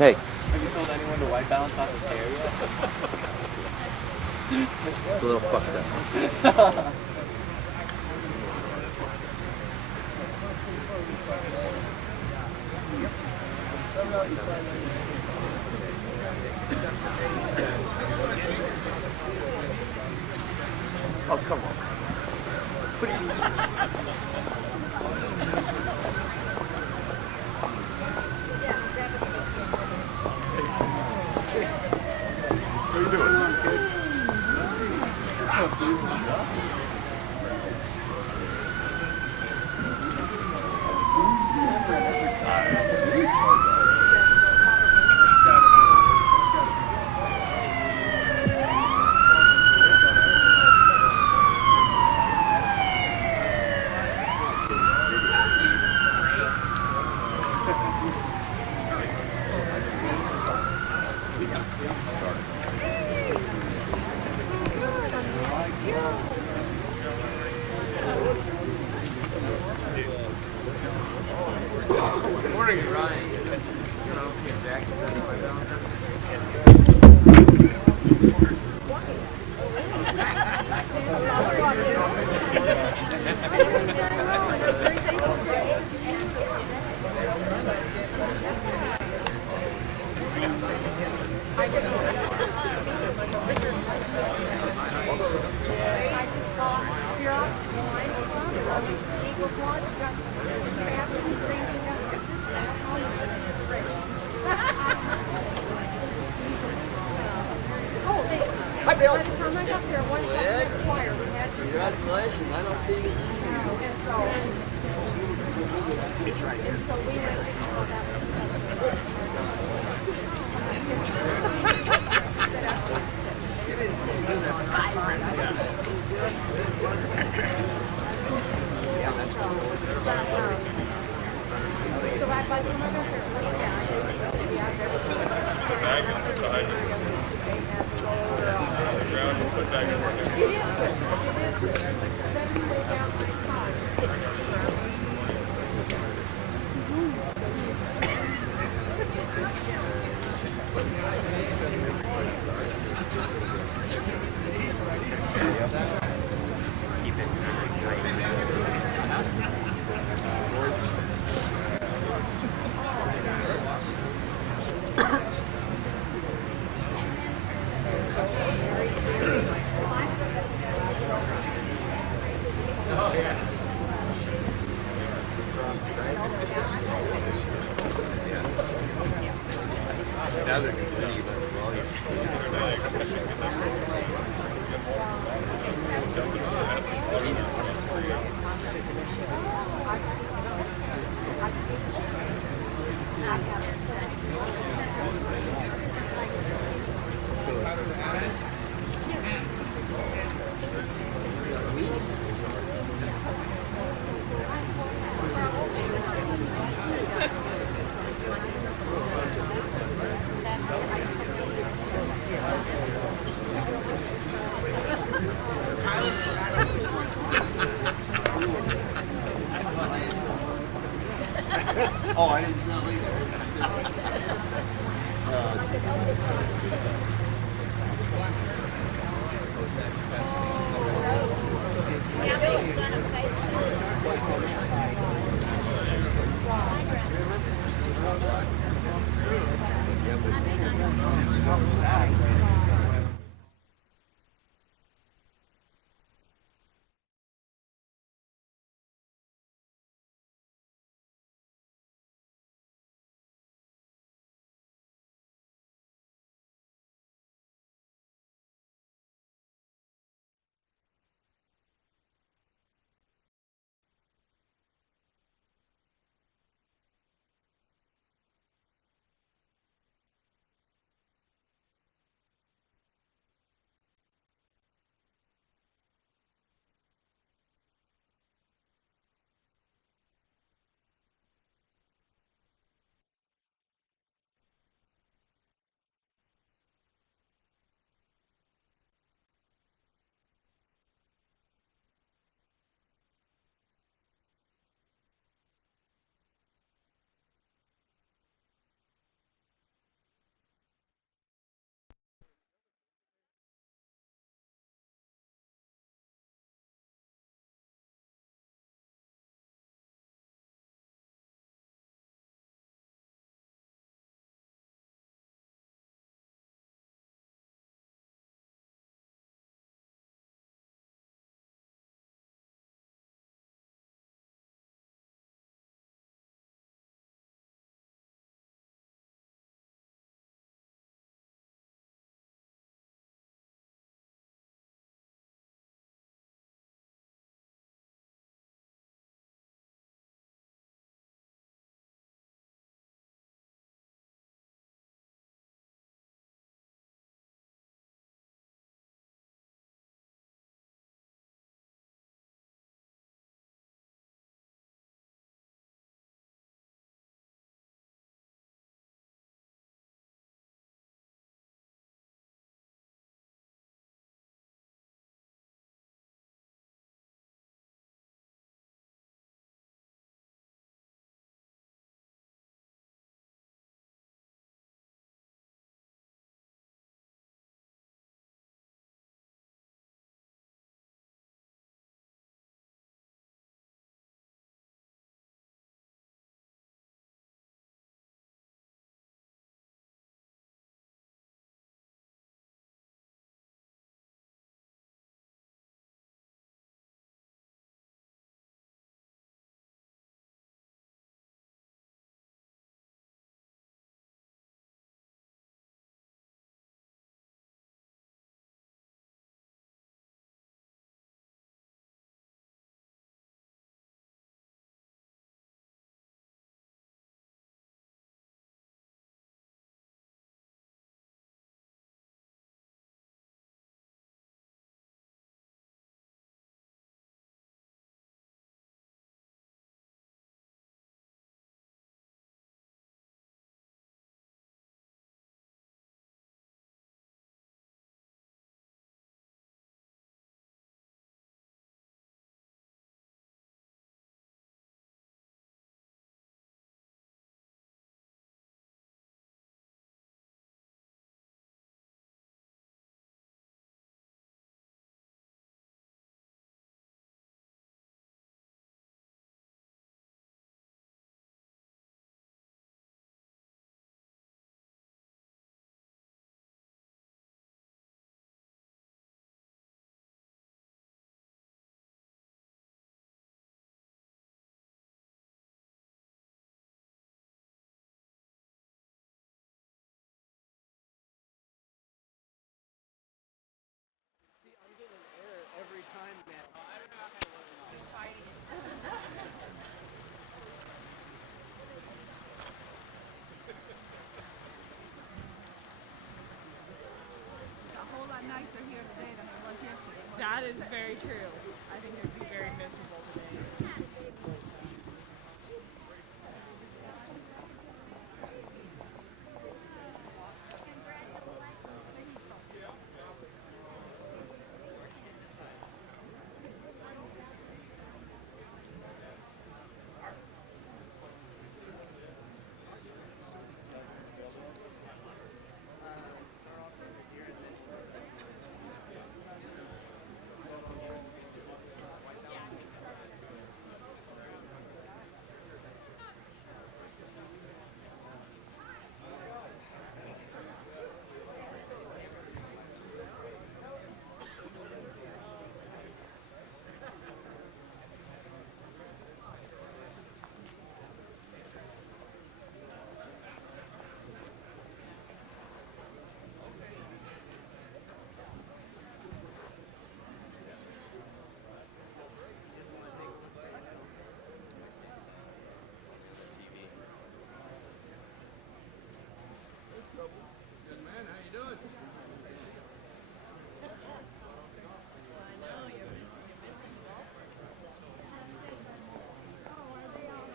Hey. Have you told anyone to white balance off his hair yet? It's a little fucked up. Oh, come on. What are you... Congratulations, I don't see you. And so we went Oh, I didn't know either. That is very true. I think it'd be very miserable today. Good man, how you doing? I know, you're missing golfers. Oh, are they all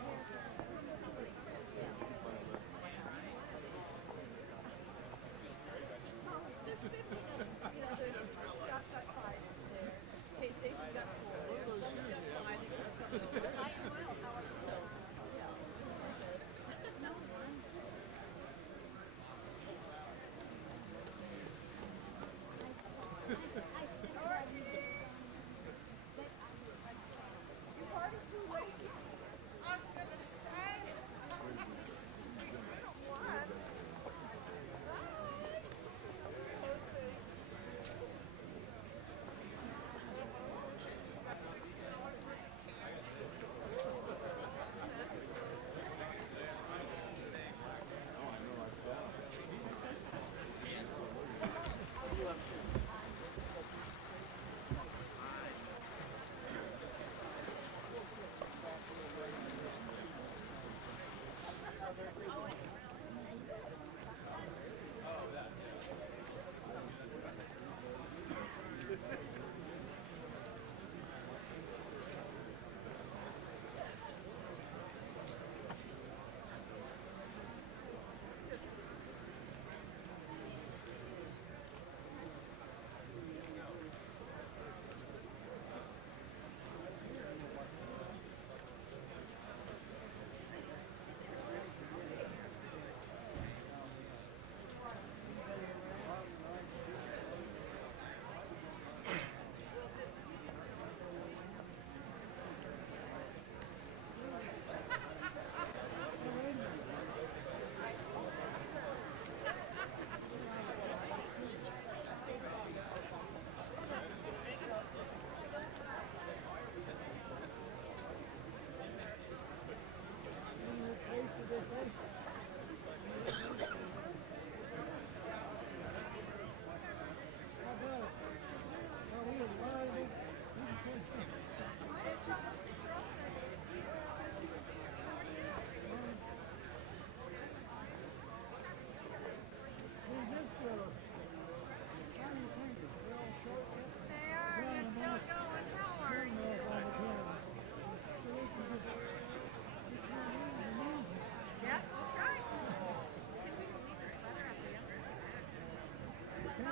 Hey, Stacey's got four. Someone's got five. I am well. How are you? Yeah. No, You party too late? I was gonna say. What?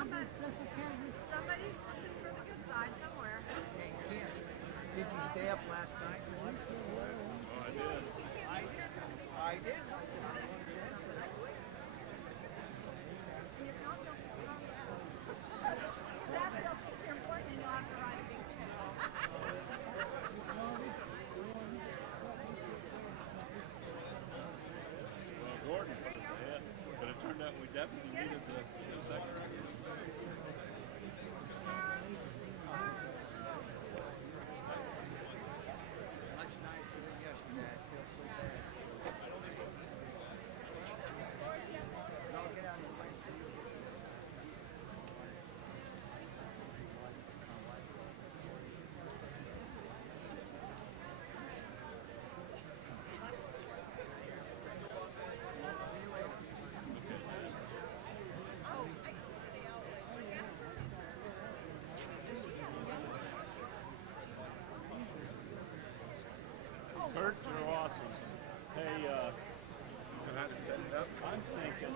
Somebody's looking for the good side somewhere. Did you stay up last night? Oh, I did. I did. I said, I'm going to answer. That they'll think you're important and you'll have to write a big check. Well, Gordon was ahead, but it turned out we definitely needed the second record. Much nicer than yesterday. I feel so bad. But I'll get out of the way for you. Oh, I can stay out late. Kurt, you're awesome. Hey, Know how to set it up? I'm thinking.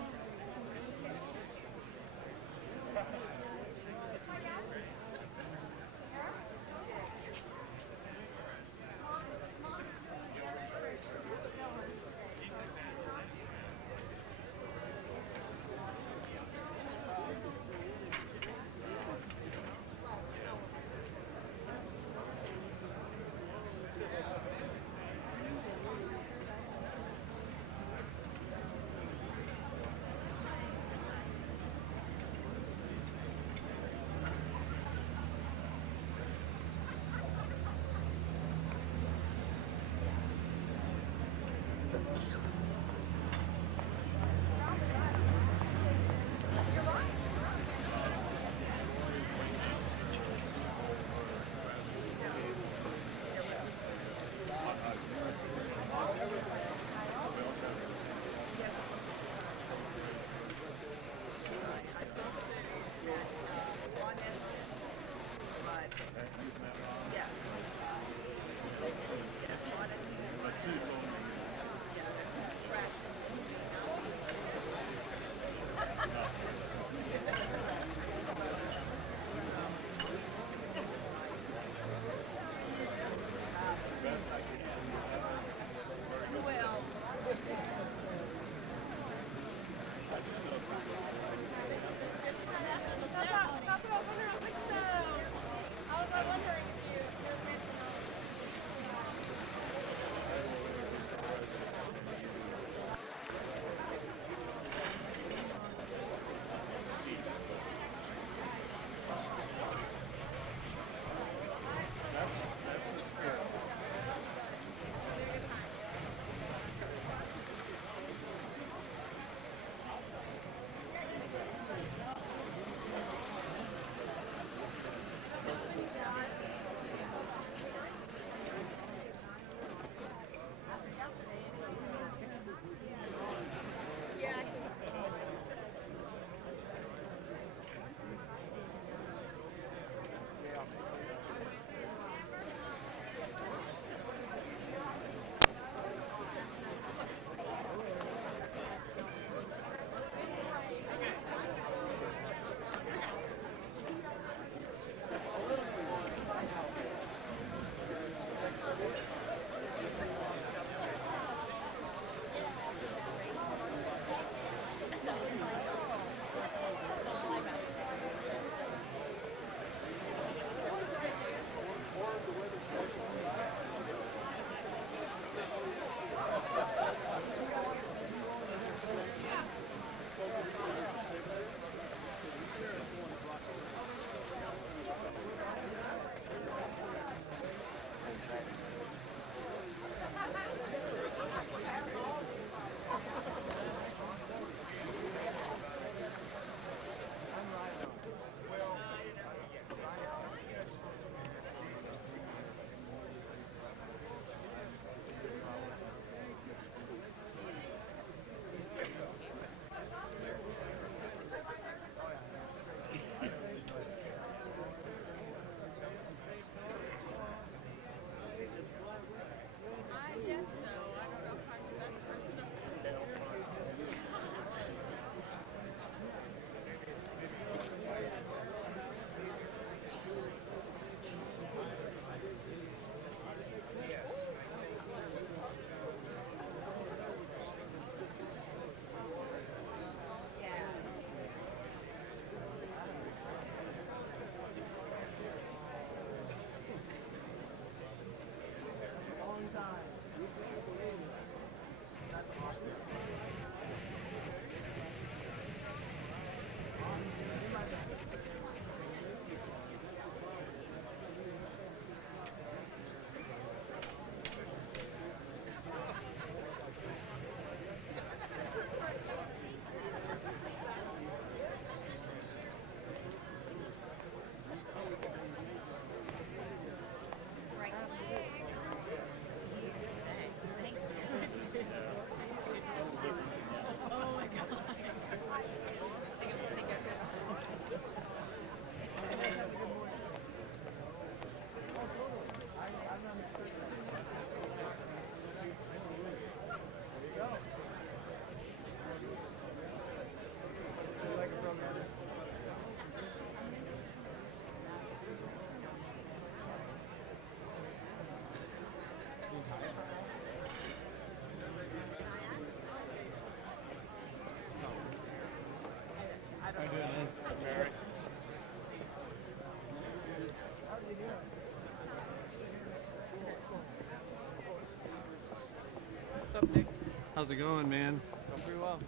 up, Nick? How's it going, man? Going pretty well.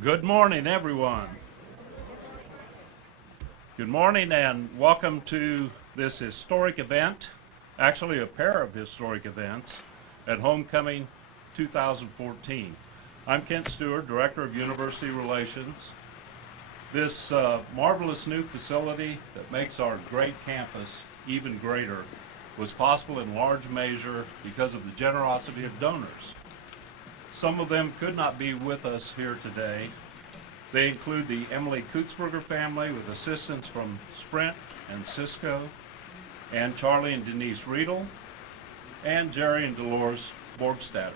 Good morning, everyone. Good morning and welcome to this historic event, actually a pair of historic events, at Homecoming 2014. I'm Kent Stewart, Director of University Relations. This marvelous new facility that makes our great campus even greater was possible in large measure because of the generosity of donors. Some of them could not be with us here today. They include the Emily Kutzberger family with assistance from Sprint and Cisco, and Charlie and Denise Riedel, and Jerry and Dolores Borgstatter.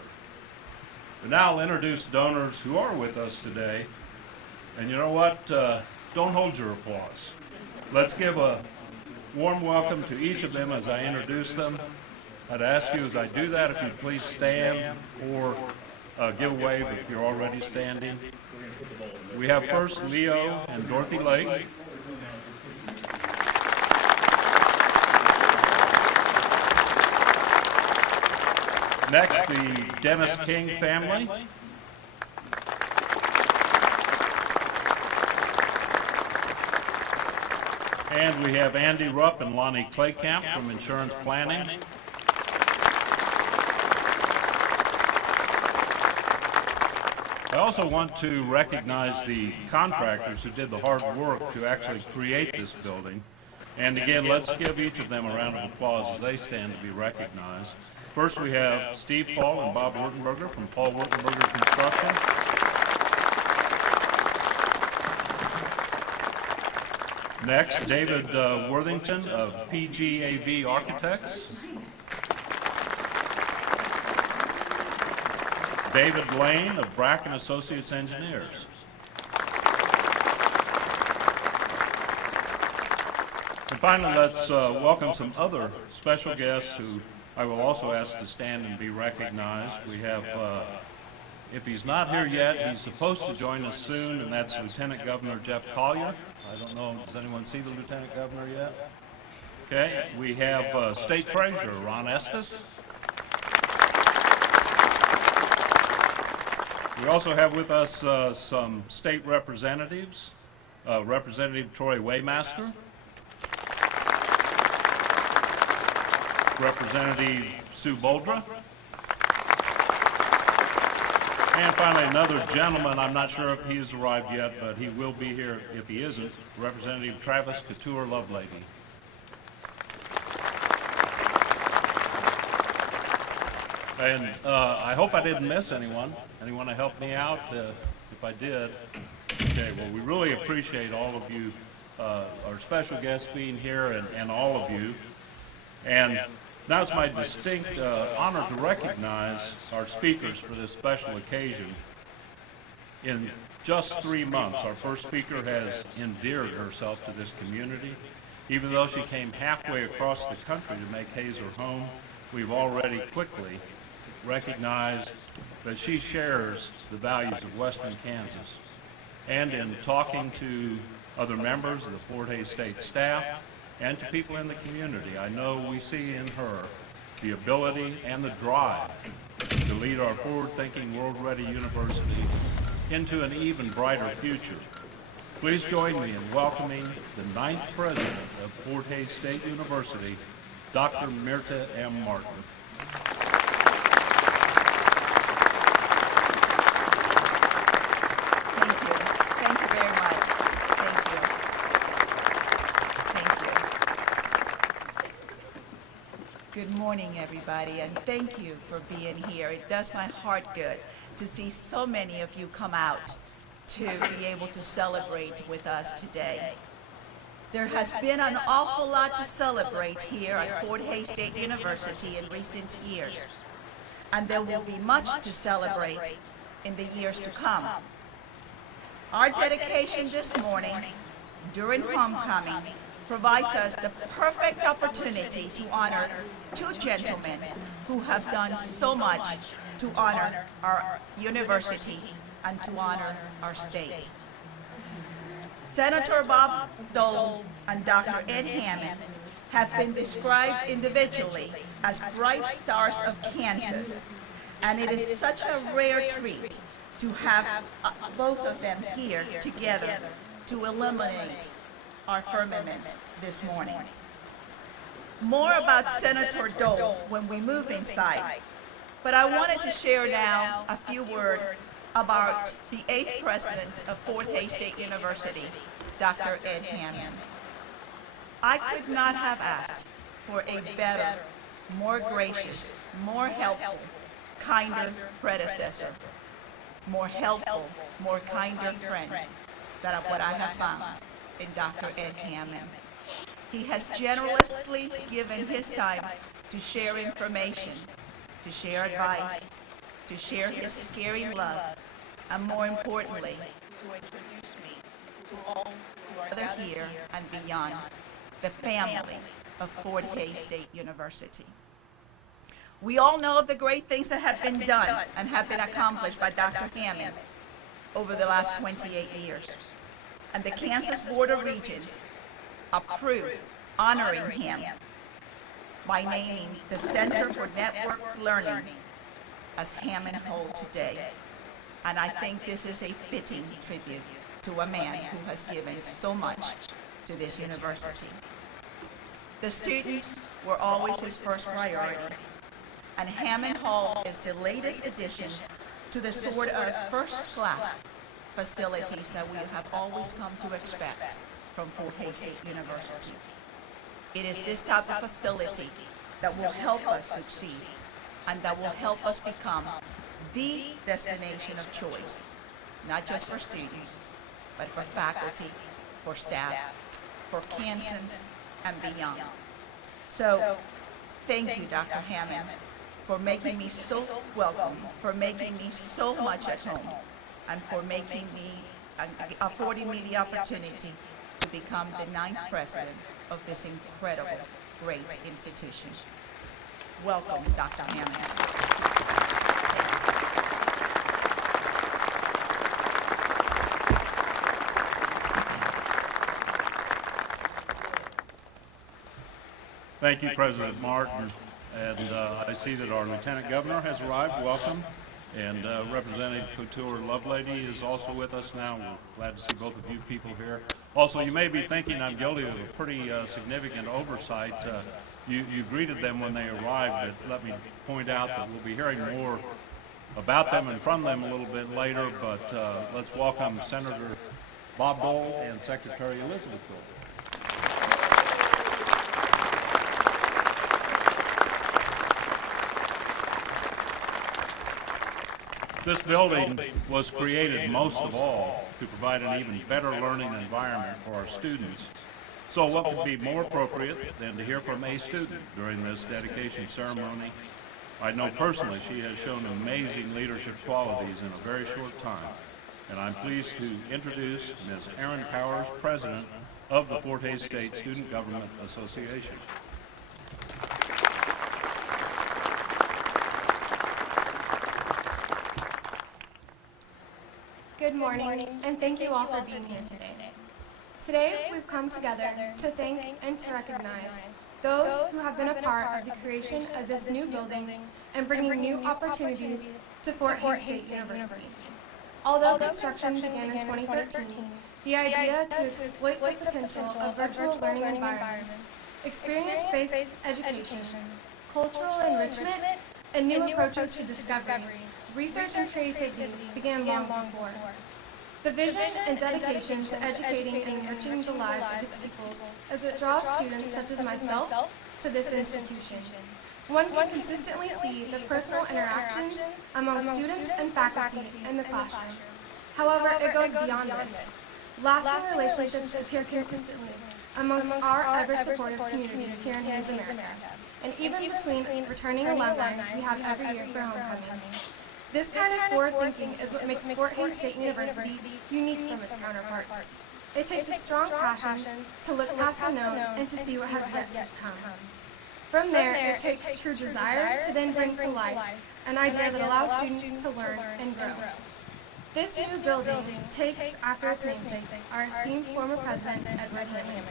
But now I'll introduce donors who are with us today. And you know what? Don't hold your applause. Let's give a warm welcome to each of them as I introduce them. I'd ask you as I do that if you'd please stand or give a wave if you're already standing. We have first Leo and Dorothy Lake. Next, the Dennis King family. And we have Andy Rupp and Lonnie Claycamp from Insurance Planning. I also want to recognize the contractors who did the hard work to actually create this building. And again, let's give each of them a round of applause as they stand to be recognized. First, we have Steve Paul and Bob Wurtenberger from Paul Wurtenberger Construction. Next, David Worthington of PGAV Architects. David Lane of Bracken Associates Engineers. And finally, let's welcome some other special guests who I will also ask to stand and be recognized. We have, if he's not here yet, he's supposed to join us soon, and that's Lieutenant Governor Jeff Collier. I don't know, does anyone see the Lieutenant Governor yet? Okay, we have State Treasurer Ron Estes. We also have with us some state representatives, Representative Troy Waymaster, Representative Sue Boldra, and finally another gentleman, I'm not sure if he's arrived yet, but he will be here if he isn't, Representative Travis Couture-Lovelady. And I hope I didn't miss anyone. Anyone to help me out? If I did, okay, well, we really appreciate all of you, our special guests being here, and all of you. And now it's my distinct honor to recognize our speakers for this special occasion. In just 3 months, our first speaker has endeared herself to this community. Even though she came halfway across the country to make Hayes her home, we've already quickly recognized that she shares the values of Western Kansas. And in talking to other members of the Fort Hays State staff and to people in the community, I know we see in her the ability and the drive to lead our forward-thinking, world-ready university into an even brighter future. Please join me in welcoming the 9th president of Fort Hays State University, Dr. Myrta M. Martin. Good morning, everybody, and thank you for being here. It does my heart good to see so many of you come out to be able to celebrate with us today. There has been an awful lot to celebrate here at Fort Hays State University in recent years, and there will be much to celebrate in the years to come. Our dedication this morning during homecoming provides us the perfect opportunity to honor 2 gentlemen who have done so much to honor our university and to honor our state. Senator Bob Dole and Dr. Ed Hammond have been described individually as bright stars of Kansas, and it is such a rare treat to have both of them here together to illuminate our firmament this morning. More about Senator Dole when we move inside, but I wanted to share now a few words about the 8th president of Fort Hays State University, Dr. Ed Hammond. I could not have asked for a better, more gracious, more helpful, kinder predecessor, more helpful, more kinder friend than what I have found in Dr. Ed Hammond. He has generously given his time to share information, to share advice, to share his caring love, and more importantly, to introduce me to all who are gathered here and beyond, the family of Fort Hays State University. We all know of the great things that have been done and have been accomplished by Dr. Hammond over the last 28 years. And the Kansas Board of Regents approved honoring him by naming the Center for Networked Learning as Hammond Hall today. And I think this is a fitting tribute to a man who has given so much to this university. The students were always his first priority, and Hammond Hall is the latest addition to the sort of first-class facilities that we have always come to expect from Fort Hays State University. It is this type of facility that will help us succeed and that will help us become the destination of choice, not just for students, but for faculty, for staff, for Kansans, and beyond. So, thank you, Dr. Hammond, for making me so welcome, for making me so much at home, and for affording me the opportunity to become the 9th president of this incredible, great institution. Welcome, Dr. Hammond. Thank you, President Martin. And I see that our Lieutenant Governor has arrived. Welcome. And Representative Couture Lovelady is also with us now. We're glad to see both of you people here. Also, you may be thinking I'm guilty of a pretty significant oversight. You greeted them when they arrived, but let me point out that we'll be hearing more about them and from them a little bit later. But let's welcome Senator Bob Dole and Secretary Elizabeth Dole. This building was created most of all to provide an even better learning environment for our students. So what could be more appropriate than to hear from a student during this dedication ceremony? I know personally she has shown amazing leadership qualities in a very short time, and I'm pleased to introduce Ms. Erin Powers, President of the Fort Hays State Student Government Association. Good morning, and thank you all for being here today. Today, we've come together to thank and to recognize those who have been a part of the creation of this new building and bringing new opportunities to Fort Hays State University. Although construction began in 2013, the idea to exploit the potential of virtual learning environments, experience-based education, cultural enrichment, and new approaches to discovery, research and creativity began long before. The vision and dedication to educating and enriching the lives of its people is what draws students such as myself to this institution. One can consistently see the personal interactions among students and faculty in the classroom. However, it goes beyond this. Lasting relationships appear consistently amongst our ever-supportive community here in Hays, America, and even between returning alumni we have every year for homecoming. This kind of forward thinking is what makes Fort Hays State University unique from its counterparts. It takes a strong passion to look past the known and to see what has yet to come. From there, it takes true desire to then bring to life an idea that allows students to learn and grow. This new building takes after its namesake, our esteemed former president, Edward Hammond.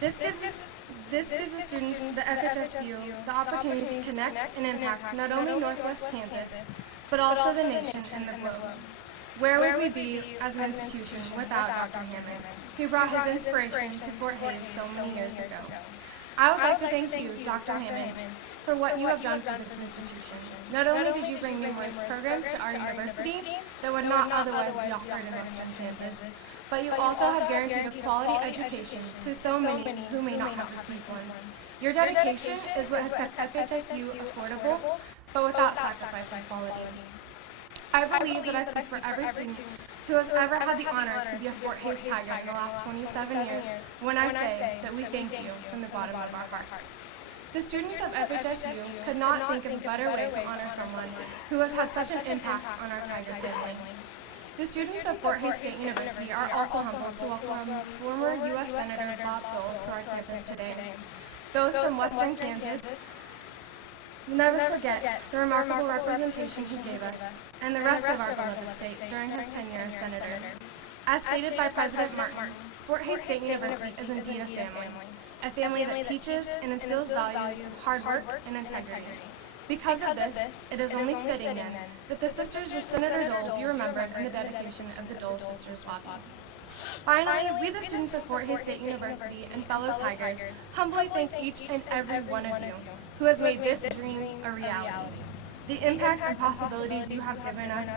This gives the students of the FHSU the opportunity to connect and impact not only Northwest Kansas, but also the nation and the globe. Where would we be as an institution without Dr. Hammond, who brought his inspiration to Fort Hays so many years ago? I would like to thank you, Dr. Hammond, for what you have done for this institution. Not only did you bring numerous programs to our university that would not otherwise be offered in Western Kansas, but you also have guaranteed a quality education to so many who may not have received one. Your dedication is what has kept FHSU affordable, but without sacrificing quality. I believe that I speak for every student who has ever had the honor to be a Fort Hays Tiger in the last 27 years when I say that we thank you from the bottom of our hearts. The students of FHSU could not think of a better way to honor someone who has had such an impact on our Tiger family. The students of Fort Hays State University are also humbled to welcome former U.S. Senator Bob Dole to our campus today. Those from Western Kansas will never forget the remarkable representation he gave us and the rest of our beloved state during his tenure as senator. As stated by President Martin, Fort Hays State University is indeed a family that teaches and instills values of hard work and integrity. Because of this, it is only fitting then that the sisters of Senator Dole be remembered in the dedication of the Dole Sisters lobby. Finally, we the students of Fort Hays State University and fellow Tigers humbly thank each and every one of you who has made this dream a reality. The impact and possibilities you have given us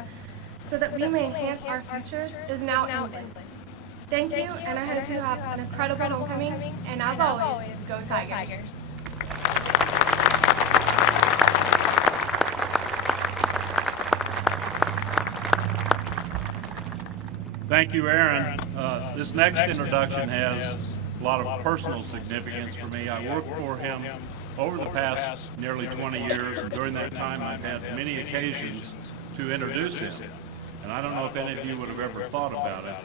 so that we may enhance our futures is now endless. Thank you, and I hope you have an incredible homecoming, and as always, go Tigers. Thank you, Erin. This next introduction has a lot of personal significance for me. I worked for him over the past nearly 20 years, and during that time I've had many occasions to introduce him. And I don't know if any of you would have ever thought about it,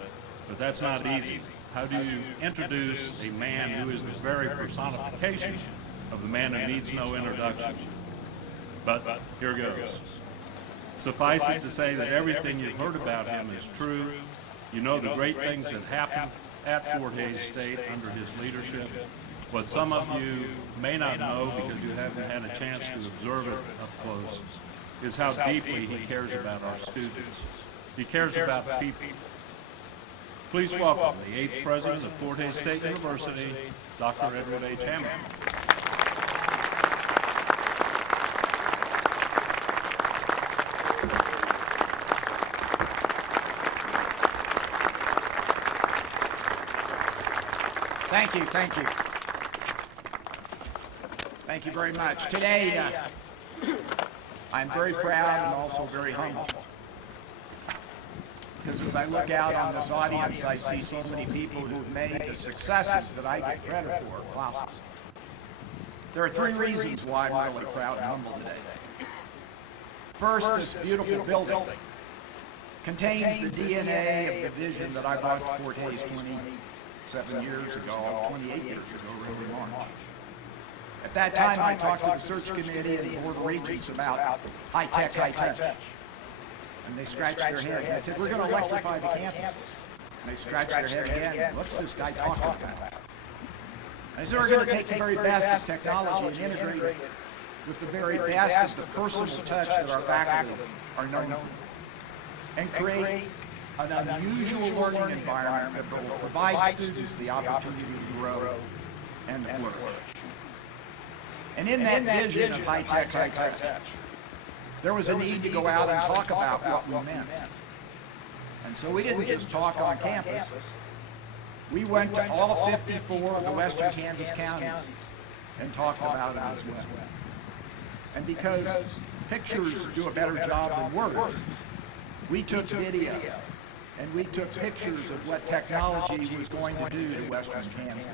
but that's not easy. How do you introduce a man who is the very personification of the man who needs no introduction? But here goes. Suffice it to say that everything you've heard about him is true. You know the great things that happened at Fort Hays State under his leadership. What some of you may not know because you haven't had a chance to observe it up close is how deeply he cares about our students. He cares about people. Please welcome the 8th President of Fort Hays State University, Dr. Edward H. Hammond. Thank you, thank you. Thank you very much. Today, I'm very proud and also very humble. Because as I look out on this audience, I see so many people who've made the successes that I get credit for possible. There are 3 reasons why I'm really proud and humble today. First, this beautiful building contains the DNA of the vision that I brought to Fort Hays 27 years ago, 28 years ago, really March. At that time, I talked to the search committee and the Board of Regents about high-tech, high-touch. And they scratched their head. And I said, we're going to electrify the campus. And they scratched their head again. What's this guy talking about? And I said, we're going to take the very best of technology and integrate it with the very best of the personal touch that our faculty are known for. And create an unusual learning environment that will provide students the opportunity to grow and flourish. And in that vision of high-tech, high-touch, there was a need to go out and talk about what we meant. And so we didn't just talk on campus. We went to all 54 of the western Kansas counties and talked about it as well. And because pictures do a better job than words, we took video and we took pictures of what technology was going to do to western Kansas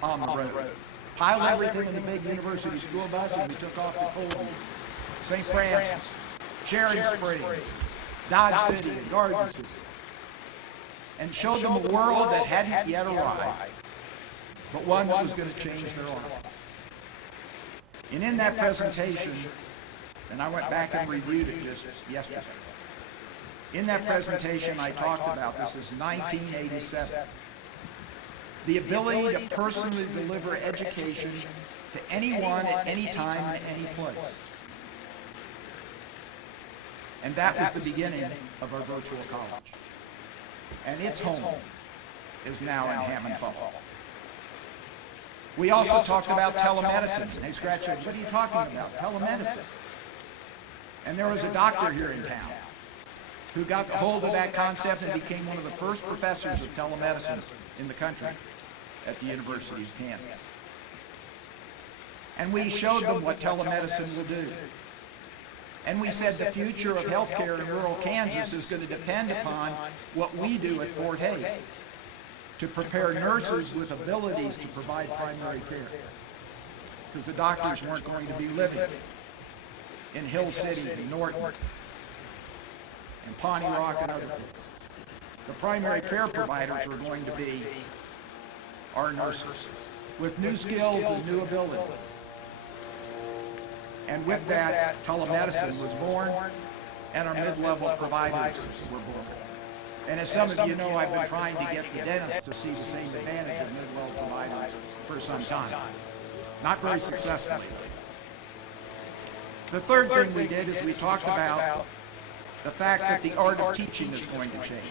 on the road. Piled everything in the big university school bus and we took off to Colby, St. Francis, Sharon Springs, Dodge City, and Garden City, and showed them a world that hadn't yet arrived, but one that was going to change their lives. And in that presentation, and I went back and reviewed it just yesterday, in that presentation I talked about, this is 1987, the ability to personally deliver education to anyone at any time and any place. And that was the beginning of our virtual college. And its home is now in Hammond Hall. We also talked about telemedicine. And they scratched their head, what are you talking about? Telemedicine. And there was a doctor here in town who got hold of that concept and became one of the first professors of telemedicine in the country at the University of Kansas. And we showed them what telemedicine will do. And we said the future of healthcare in rural Kansas is going to depend upon what we do at Fort Hays to prepare nurses with abilities to provide primary care. Because the doctors weren't going to be living in Hill City and Norton and Pawnee Rock and other places. The primary care providers were going to be our nurses with new skills and new abilities. And with that, telemedicine was born, and our mid-level providers were born. And as some of you know, I've been trying to get the dentists to see the same advantage of mid-level providers for some time. Not very successfully. The third thing we did is we talked about the fact that the art of teaching is going to change.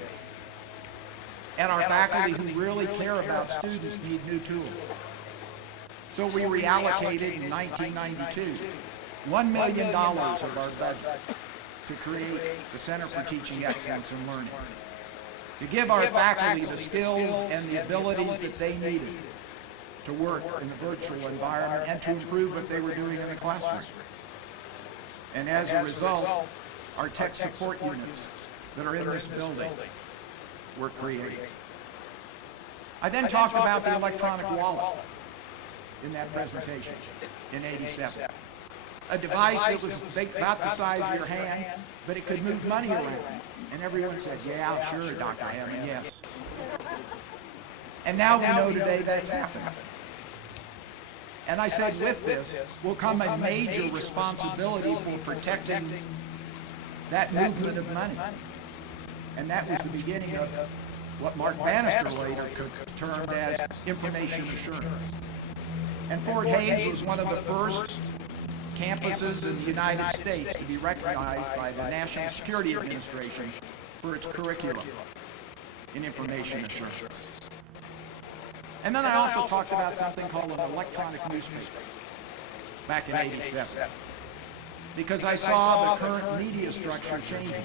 And our faculty who really care about students need new tools. So we reallocated in 1992 $1 million of our budget to create the Center for Teaching Excellence and Learning, to give our faculty the skills and the abilities that they needed to work in the virtual environment and to improve what they were doing in the classroom. And as a result, our tech support units that are in this building were created. I then talked about the electronic wallet in that presentation in '87. A device that was about the size of your hand, but it could move money around. And everyone said, yeah, sure, Dr. Hammond, yes. And now we know today that's happened. And I said with this will come a major responsibility for protecting that movement of money. And that was the beginning of what Mark Bannister later termed as information assurance. And Fort Hays was one of the first campuses in the United States to be recognized by the National Security Administration for its curriculum in information assurance. And then I also talked about something called an electronic newspaper back in '87, because I saw the current media structure changing.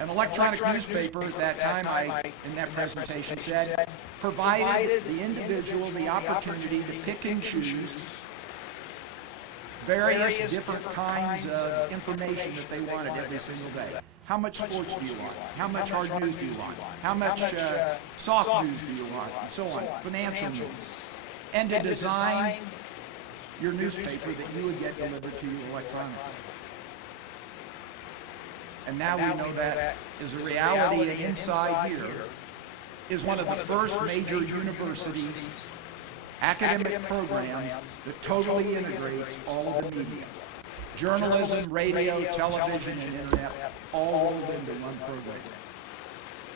An electronic newspaper at that time, in that presentation said, provided the individual the opportunity to pick and choose various different kinds of information that they wanted every single day. How much sports do you want? How much hard news do you want? How much soft news do you want? And so on, financial news. And to design your newspaper that you would get delivered to you electronically. And now we know that is a reality, and inside here is one of the first major universities academic programs that totally integrates all of the media. Journalism, radio, television, and internet all rolled into one program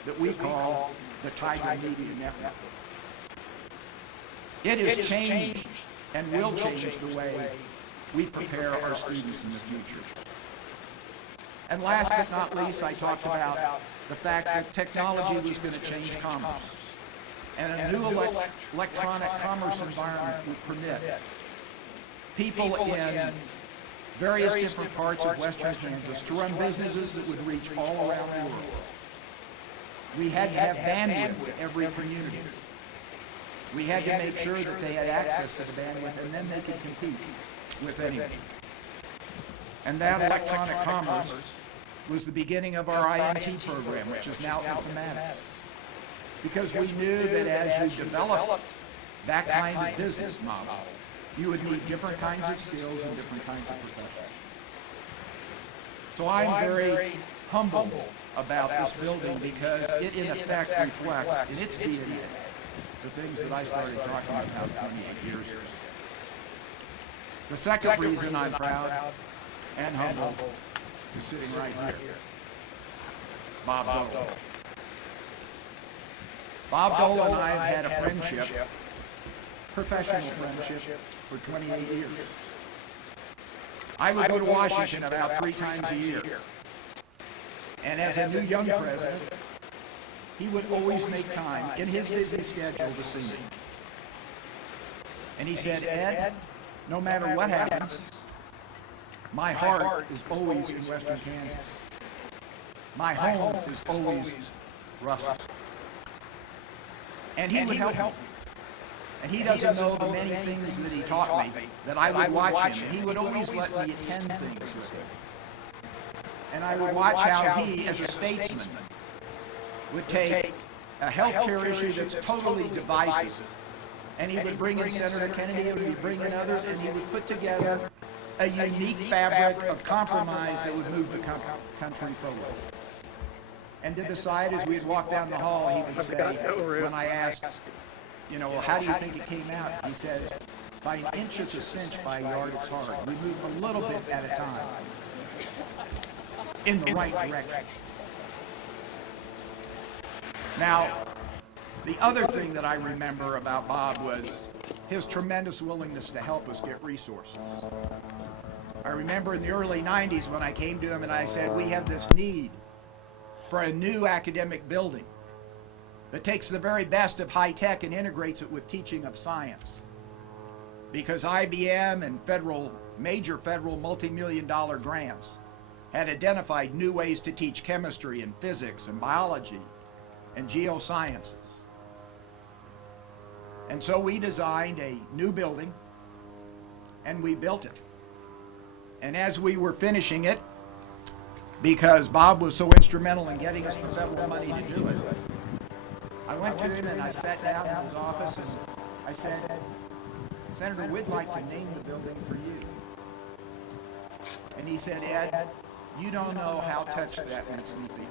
that we call the Tiger Media Network. It has changed and will change the way we prepare our students in the future. And last but not least, I talked about the fact that technology was going to change commerce. And a new electronic commerce environment would permit people in various different parts of western Kansas to run businesses that would reach all around the world. We had to have bandwidth to every community. We had to make sure that they had access to the bandwidth, and then they could compete with anyone. And that electronic commerce was the beginning of our INT program, which is now informatics. Because we knew that as you developed that kind of business model, you would need different kinds of skills and different kinds of professions. So I'm very humble about this building because it in effect reflects in its DNA the things that I started talking about 28 years ago. The second reason I'm proud and humble is sitting right here. Bob Dole. Bob Dole and I have had a friendship, professional friendship, for 28 years. I would go to Washington about 3 times a year. And as a new young president, he would always make time in his busy schedule to see me. And he said, Ed, no matter what happens, my heart is always in western Kansas. My home is always Russell. And he would help me. And he doesn't know the many things that he taught me that I would watch him. And he would always let me attend things with him. And I would watch how he, as a statesman, would take a health care issue that's totally divisive, and he would bring in Senator Kennedy, and he would bring in others, and he would put together a unique fabric of compromise that would move the country forward. And to decide as we'd walk down the hall, he would say, when I asked, well, how do you think it came out? He says, by an inch it's a cinch, by a yard it's hard. We move a little bit at a time in the right direction. Now, the other thing that I remember about Bob was his tremendous willingness to help us get resources. I remember in the early 90s when I came to him and I said, we have this need for a new academic building that takes the very best of high tech and integrates it with teaching of science. Because IBM and major federal multi-million-dollar grants had identified new ways to teach chemistry and physics and biology and geosciences. And so we designed a new building and we built it. And as we were finishing it, because Bob was so instrumental in getting us the federal money to do it, I went to him and I sat down in his office and I said, Senator, we'd like to name the building for you. And he said, Ed, you don't know how touched that makes me feel.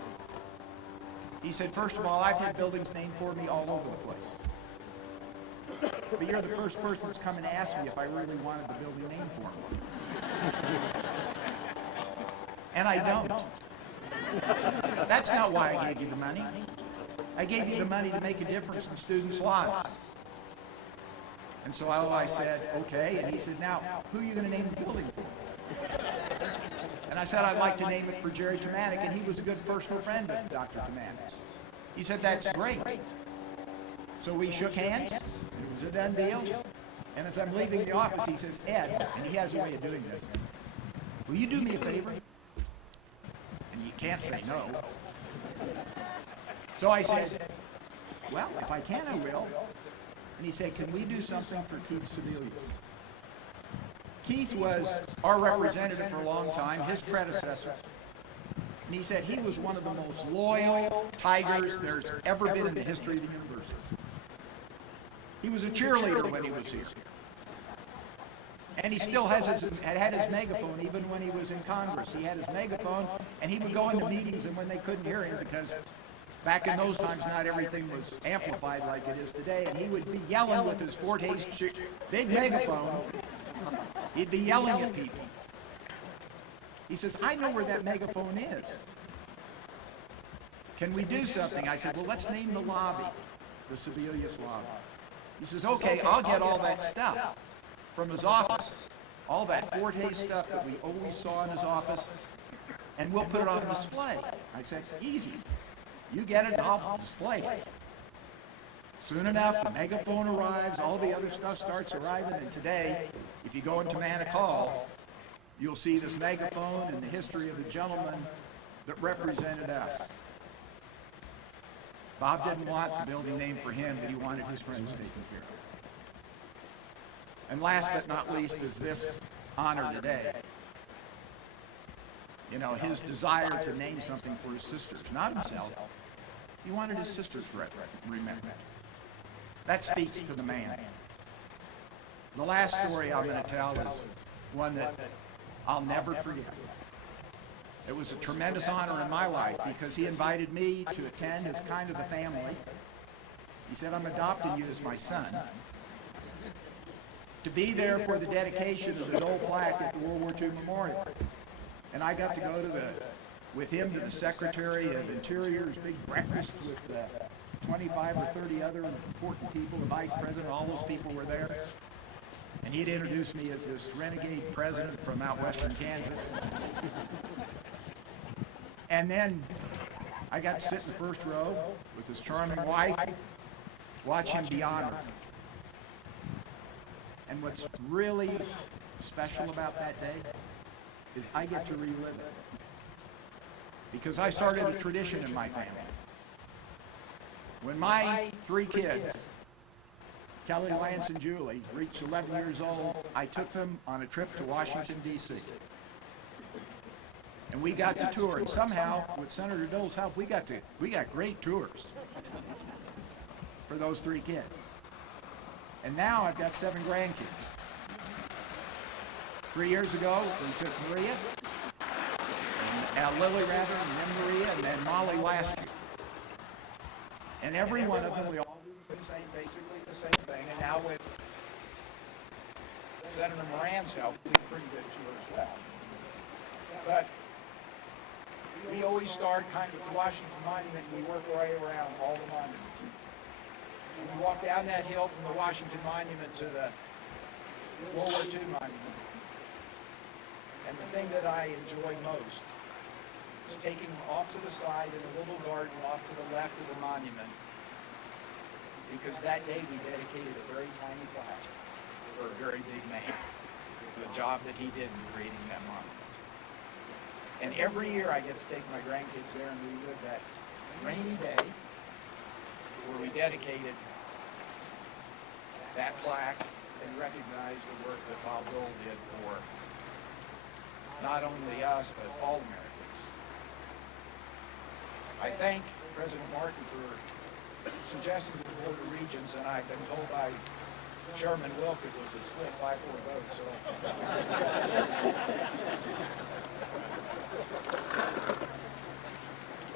He said, first of all, I've had buildings named for me all over the place. But you're the first person that's come and asked me if I really wanted the building named for me. And I don't. That's not why I gave you the money. I gave you the money to make a difference in students' lives. And so I said, okay. And he said, now, who are you going to name the building for? And I said, I'd like to name it for Jerry Tomatic, and he was a good personal friend of Dr. Tomatic's. He said, that's great. So we shook hands. It was a done deal. And as I'm leaving the office, he says, Ed, and he has a way of doing this, will you do me a favor? And you can't say no. So I said, well, if I can, I will. And he said, can we do something for Keith Sebelius? Keith was our representative for a long time, his predecessor. And he said he was one of the most loyal Tigers there's ever been in the history of the university. He was a cheerleader when he was here. And he still had his megaphone even when he was in Congress. He had his megaphone, and he would go into meetings, and when they couldn't hear him, because back in those times not everything was amplified like it is today, and he would be yelling with his Forte's big megaphone. He'd be yelling at people. He says, I know where that megaphone is. Can we do something? I said, well, let's name the lobby the Sebelius lobby. He says, okay, I'll get all that stuff from his office, all that Forte stuff that we always saw in his office, and we'll put it on display. I said, easy. You get it, and I'll display it. Soon enough, the megaphone arrives, all the other stuff starts arriving, and today, if you go into Hammond Hall, you'll see this megaphone and the history of the gentleman that represented us. Bob didn't want the building named for him, but he wanted his friends taken care of. And last but not least is this honor today. You know, his desire to name something for his sisters, not himself. He wanted his sisters remembered. That speaks to the man. The last story I'm going to tell is one that I'll never forget. It was a tremendous honor in my life because he invited me to attend as kind of the family. He said, I'm adopting you as my son. To be there for the dedication of the Dole plaque at the World War II Memorial. And I got to go with him to the Secretary of Interior's big breakfast with 25 or 30 other important people, the Vice President, all those people were there. And he'd introduced me as this renegade president from out western Kansas. And then I got to sit in the first row with his charming wife, watch him be honored. And what's really special about that day is I get to relive it. Because I started a tradition in my family. When my three kids, Kelly, Lance, and Julie, reached 11 years old, I took them on a trip to Washington, D.C. And we got to tour, and somehow, with Senator Dole's help, we got great tours for those three kids. And now I've got 7 grandkids. 3 years ago, we took Maria, Lily rather, and then Maria, and then Molly last year. And every one of them, we all do basically the same thing. And now with Senator Moran's help, we did a pretty good tour as well. But we always start kind of at the Washington Monument, and we work our way around all the monuments. And we walk down that hill from the Washington Monument to the World War II Monument. And the thing that I enjoy most is taking off to the side in a little garden off to the left of the monument, because that day we dedicated a very tiny plaque for a very big man, the job that he did in creating that monument. And every year I get to take my grandkids there and relive that rainy day where we dedicated that plaque and recognize the work that Bob Dole did for not only us, but all Americans. I thank President Martin for suggesting to the Board of Regents, and I've been told by Chairman Wilk it was a split 5-4 vote, so.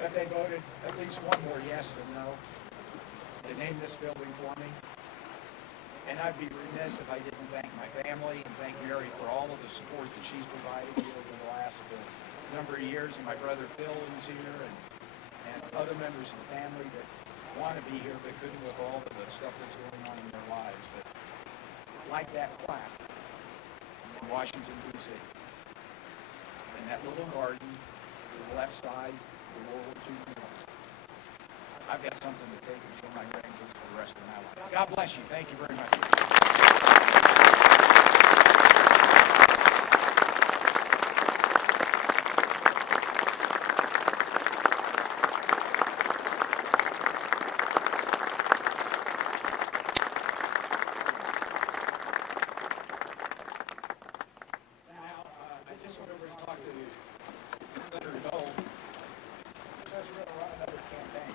but they voted at least one more yes than no to name this building for me. And I'd be remiss if I didn't thank my family and thank Mary for all of the support that she's provided me over the last number of years, and my brother Phil who's here, and other members of the family that want to be here but couldn't with all of the stuff that's going on in their lives. But like that plaque in Washington, D.C., in that little garden to the left side of the World War II memorial, I've got something to take and show my grandkids for the rest of my life. God bless you. Thank you very much. Now, I just went over to talk to Senator Dole. He says we're going to run another campaign.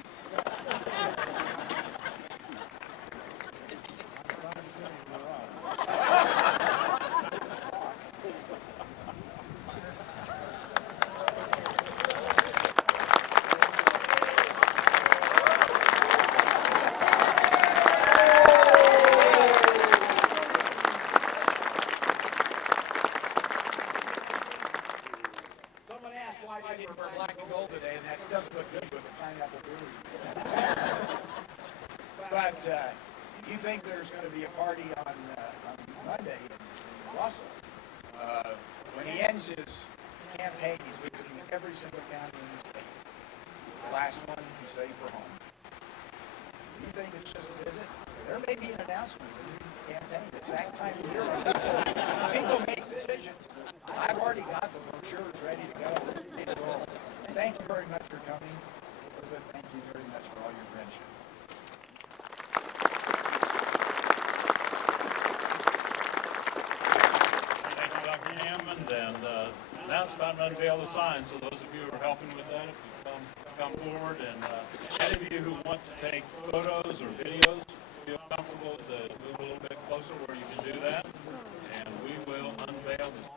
Someone asked why I didn't wear black and gold today, and that doesn't look good with a pineapple brewery. But you think there's going to be a party on Monday in Russell. When he ends his campaign, he's visiting every single county in the state. The last one he saved for home. You think it's just a visit? There may be an announcement of the new campaign. It's that time of year when people make decisions. I've already got the brochures ready to go. Thank you very much for coming. Elizabeth, thank you very much for all your friendship. Thank you, Dr. Hammond, and now it's time to unveil the sign. So those of you who are helping with that, if you come forward, and any of you who want to take photos or videos, feel comfortable to move a little bit closer where you can do that, and we will unveil the sign.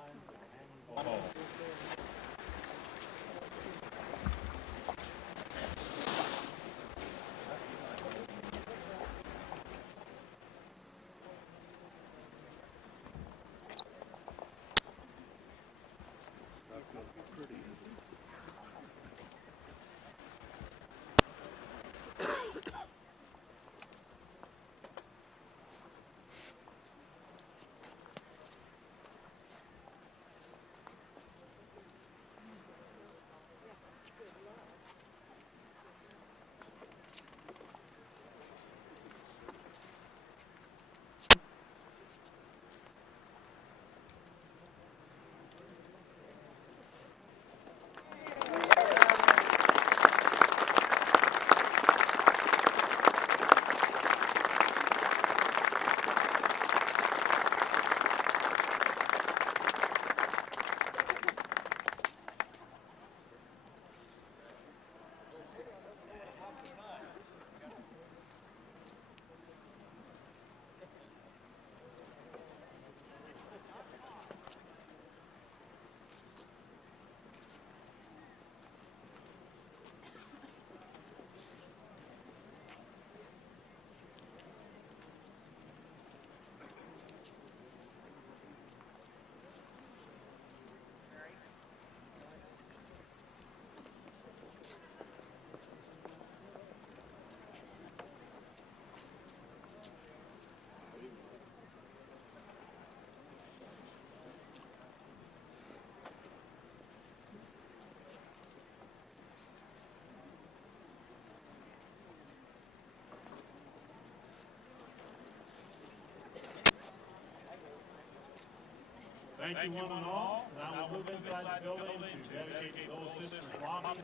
Thank you, one and all. Now we'll move inside the building to dedicate the little sister lobby.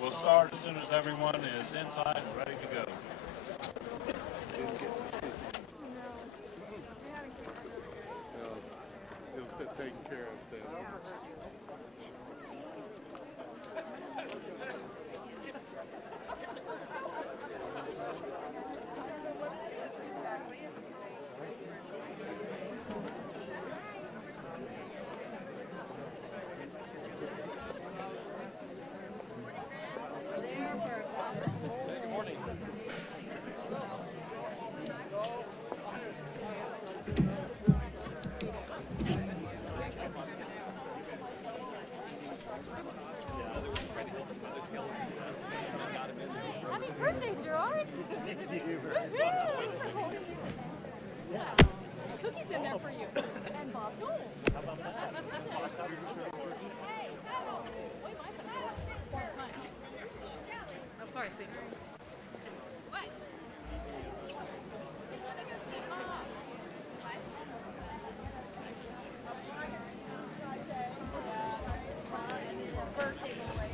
We'll start as soon as everyone is inside and ready to go. It was taken care of then. for you. And Bob Dole. How about that? I'm sorry, Steve. What? Birthday boy.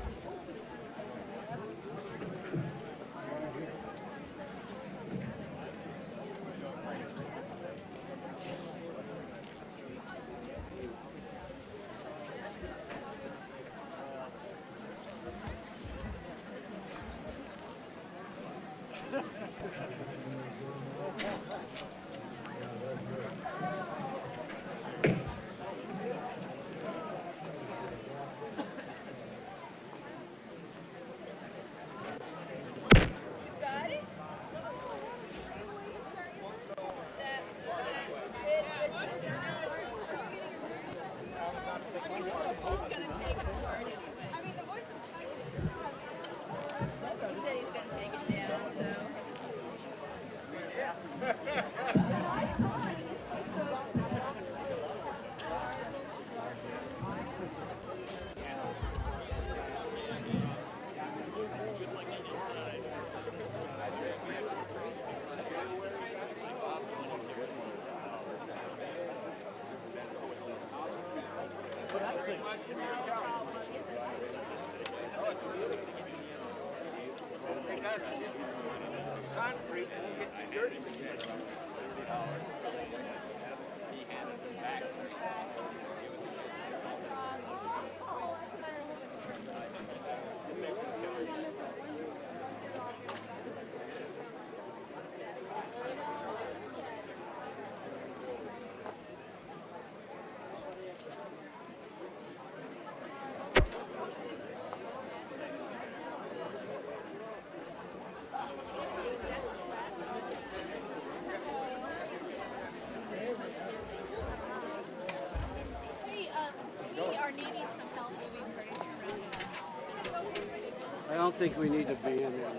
I don't think we need to be in there.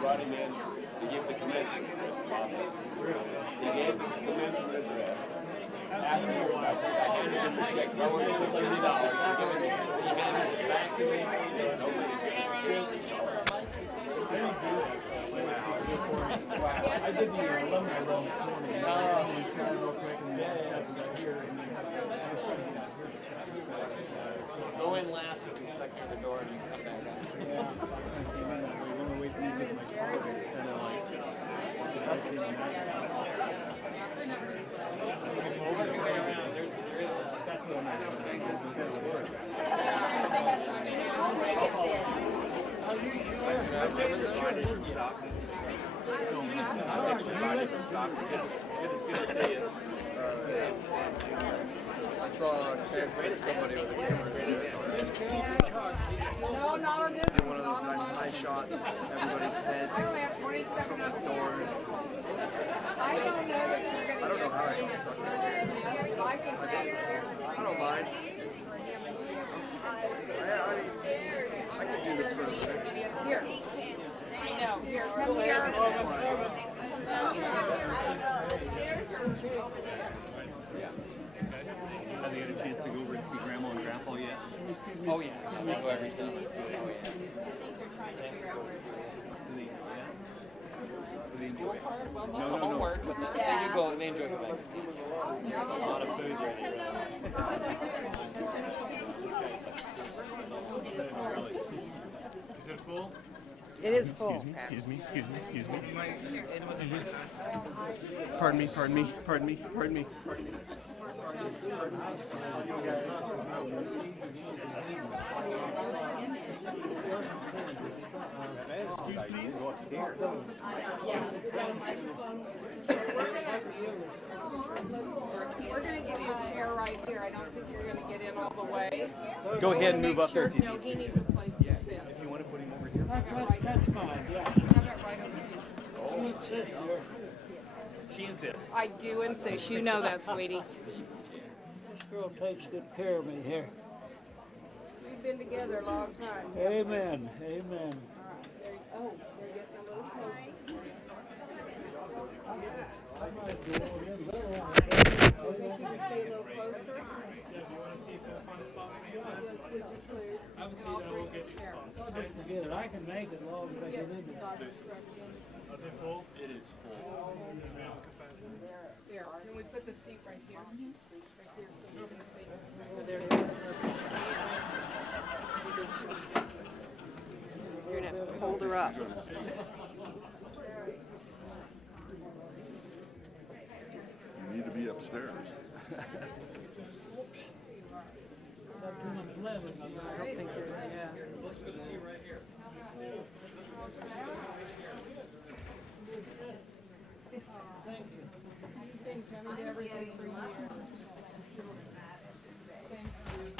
Brought him in to give the commencement. He gave the commencement address. Afterwards, I handed him the check for $30. He handed it back to me. I did the alumni room this morning. Real quick and Go in last if you stuck near the door and you come back out. yeah, I came in that way. When we wait to get my car, it's kind of like, that's what I'm I saw Ted take somebody with a camera. No, not on this Do one of those nice high shots, everybody's heads, I only have 27 from the of doors. I don't know that you're going to I don't know how I got stuck right there. I don't mind. I could do this for a minute. Here. I know. Here, come here. Have you had a chance to go over and see Grandma and Grandpa yet? Oh, yeah. We go every summer. Oh, yeah. Thanks for school. School part? Well, No, not no, the no. homework, but they go, they enjoy going back. There's a lot of food ready around. This guy's Is it full? It is full. Excuse me. Pardon me. please. Go upstairs. We're going to give you a chair right here. I don't think you're going to get in all the way. Go ahead and move up there if you No, need. he needs a place to sit. If you want to put him over here. That's fine, yeah. Have it right over here. She insists. I do insist. You know that, sweetie. This girl takes good care of me here. We've been together a long time. Amen, amen. Oh, they're getting a little closer. I might go in a little. I think you can stay a little closer. You want to see if we'll find a spot for you? Would you please? Have a seat and we'll get you a spot. I'll just forget it. I can make it long as I get in there. Are they full? It is full. Here, can we put the seat right here? Right here so you can see. You're going to have to hold her up. You need to be upstairs. Got too much lemon. I don't think you're, yeah. Let's put a seat right here. Thank you. You've been coming to everything for years. Thank you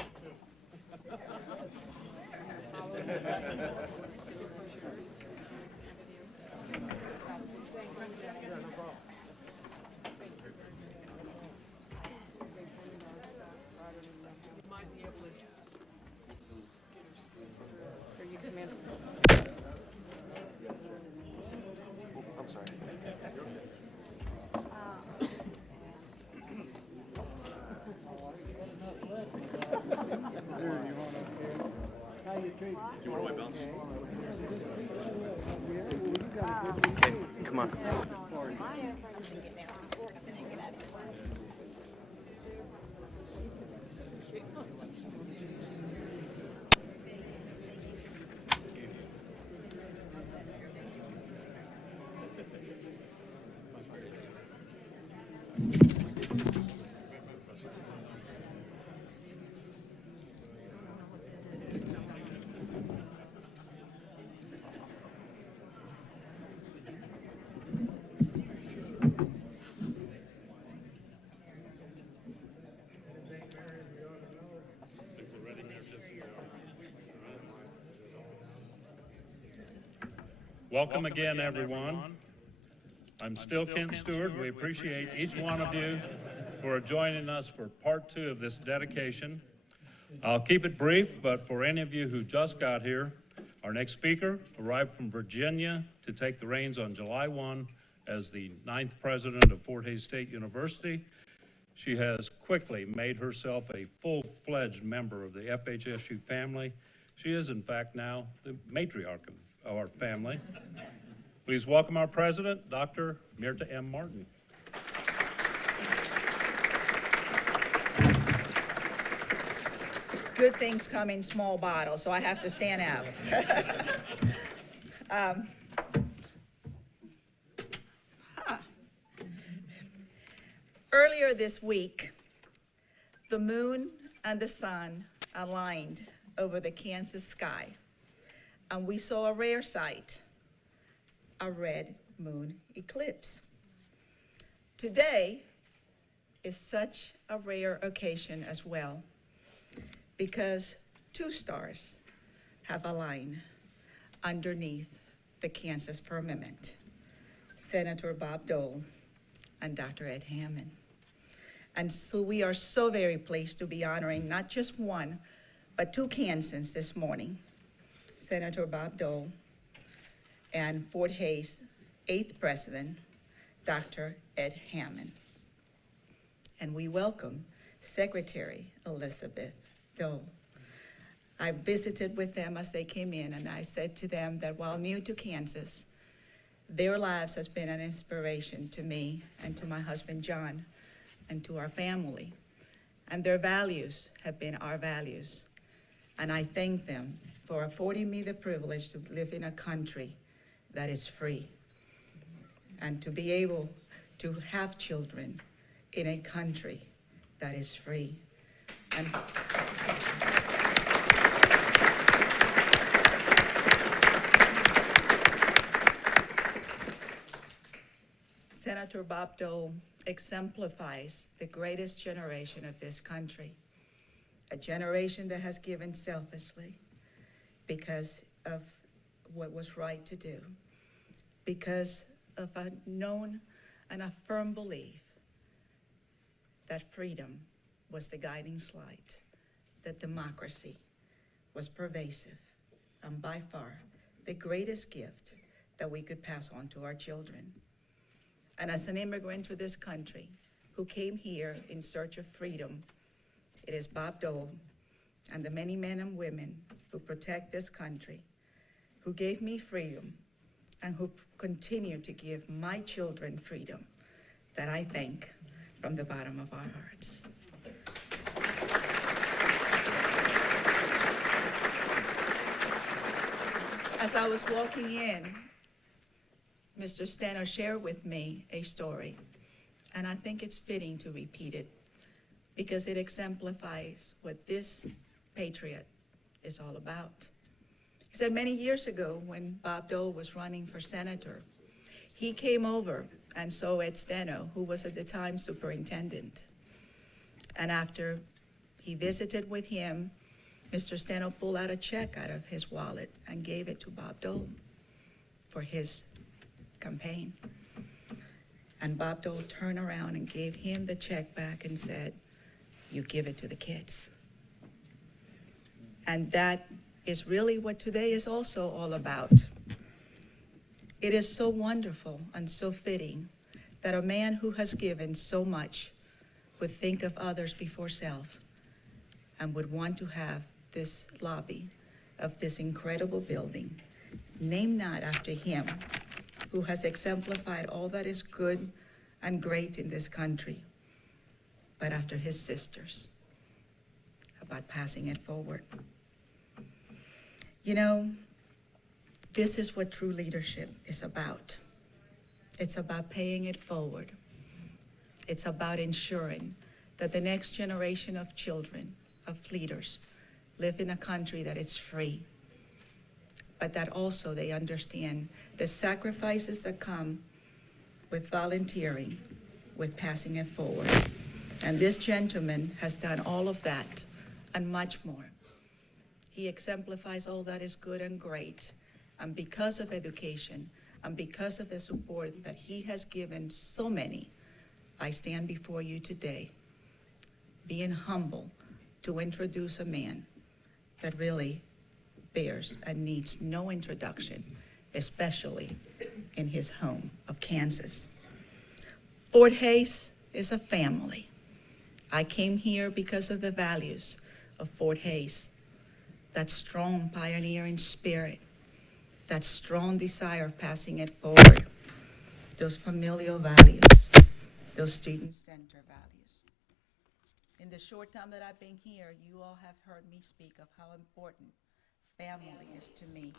might be able to just get her squeezed through. Here, you come in. I'm sorry. How you treat? You want to bounce? Okay, Come on. Welcome again, everyone. I'm still Kent Stewart. We appreciate each one of you who are joining us for part 2 of this dedication. I'll keep it brief, but for any of you who just got here, our next speaker arrived from Virginia to take the reins on July 1 as the 9th president of Fort Hays State University. She has quickly made herself a full-fledged member of the FHSU family. She is, in fact, now the matriarch of our family. Please welcome our president, Dr. Myrta M. Martin. Good things come in small bottles, so I have to stand out. Earlier this week, the moon and the sun aligned over the Kansas sky, and we saw a rare sight, a red moon eclipse. Today is such a rare occasion as well, because 2 stars have aligned underneath the Kansas firmament, Senator Bob Dole and Dr. Ed Hammond. And so we are so very pleased to be honoring not just one, but 2 Kansans this morning, Senator Bob Dole and Fort Hays' 8th president, Dr. Ed Hammond. And we welcome Secretary Elizabeth Dole. I visited with them as they came in, and I said to them that while new to Kansas, their lives has been an inspiration to me and to my husband John and to our family. And their values have been our values. And I thank them for affording me the privilege to live in a country that is free and to be able to have children in a country that is free. And Senator Bob Dole exemplifies the greatest generation of this country, a generation that has given selflessly because of what was right to do, because of a known and a firm belief that freedom was the guiding light, that democracy was pervasive, and by far the greatest gift that we could pass on to our children. And as an immigrant to this country who came here in search of freedom, it is Bob Dole and the many men and women who protect this country, who gave me freedom and who continue to give my children freedom, that I thank from the bottom of our hearts. As I was walking in, Mr. Steno shared with me a story, and I think it's fitting to repeat it because it exemplifies what this patriot is all about. He said many years ago when Bob Dole was running for senator, he came over and saw Ed Steno, who was at the time superintendent. And after he visited with him, Mr. Steno pulled out a check out of his wallet and gave it to Bob Dole for his campaign. And Bob Dole turned around and gave him the check back and said, "You give it to the kids." And that is really what today is also all about. It is so wonderful and so fitting that a man who has given so much would think of others before self and would want to have this lobby of this incredible building named not after him, who has exemplified all that is good and great in this country, but after his sisters, about passing it forward. You know, this is what true leadership is about. It's about paying it forward. It's about ensuring that the next generation of children, of leaders, live in a country that is free, but that also they understand the sacrifices that come with volunteering, with passing it forward. And this gentleman has done all of that and much more. He exemplifies all that is good and great. And because of education and because of the support that he has given so many, I stand before you today, being humble to introduce a man that really bears and needs no introduction, especially in his home of Kansas. Fort Hays is a family. I came here because of the values of Fort Hays, that strong pioneering spirit, that strong desire of passing it forward, those familial values, those student-centered values. In the short time that I've been here, you all have heard me speak of how important family is to me.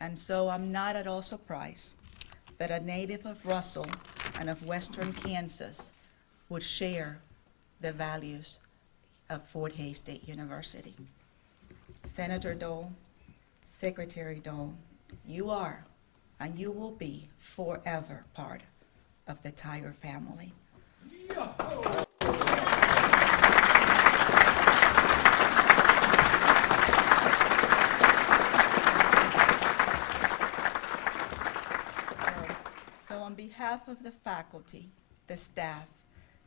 And so I'm not at all surprised that a native of Russell and of Western Kansas would share the values of Fort Hays State University. Senator Dole, Secretary Dole, you are and you will be forever part of the Tiger family. So on behalf of the faculty, the staff,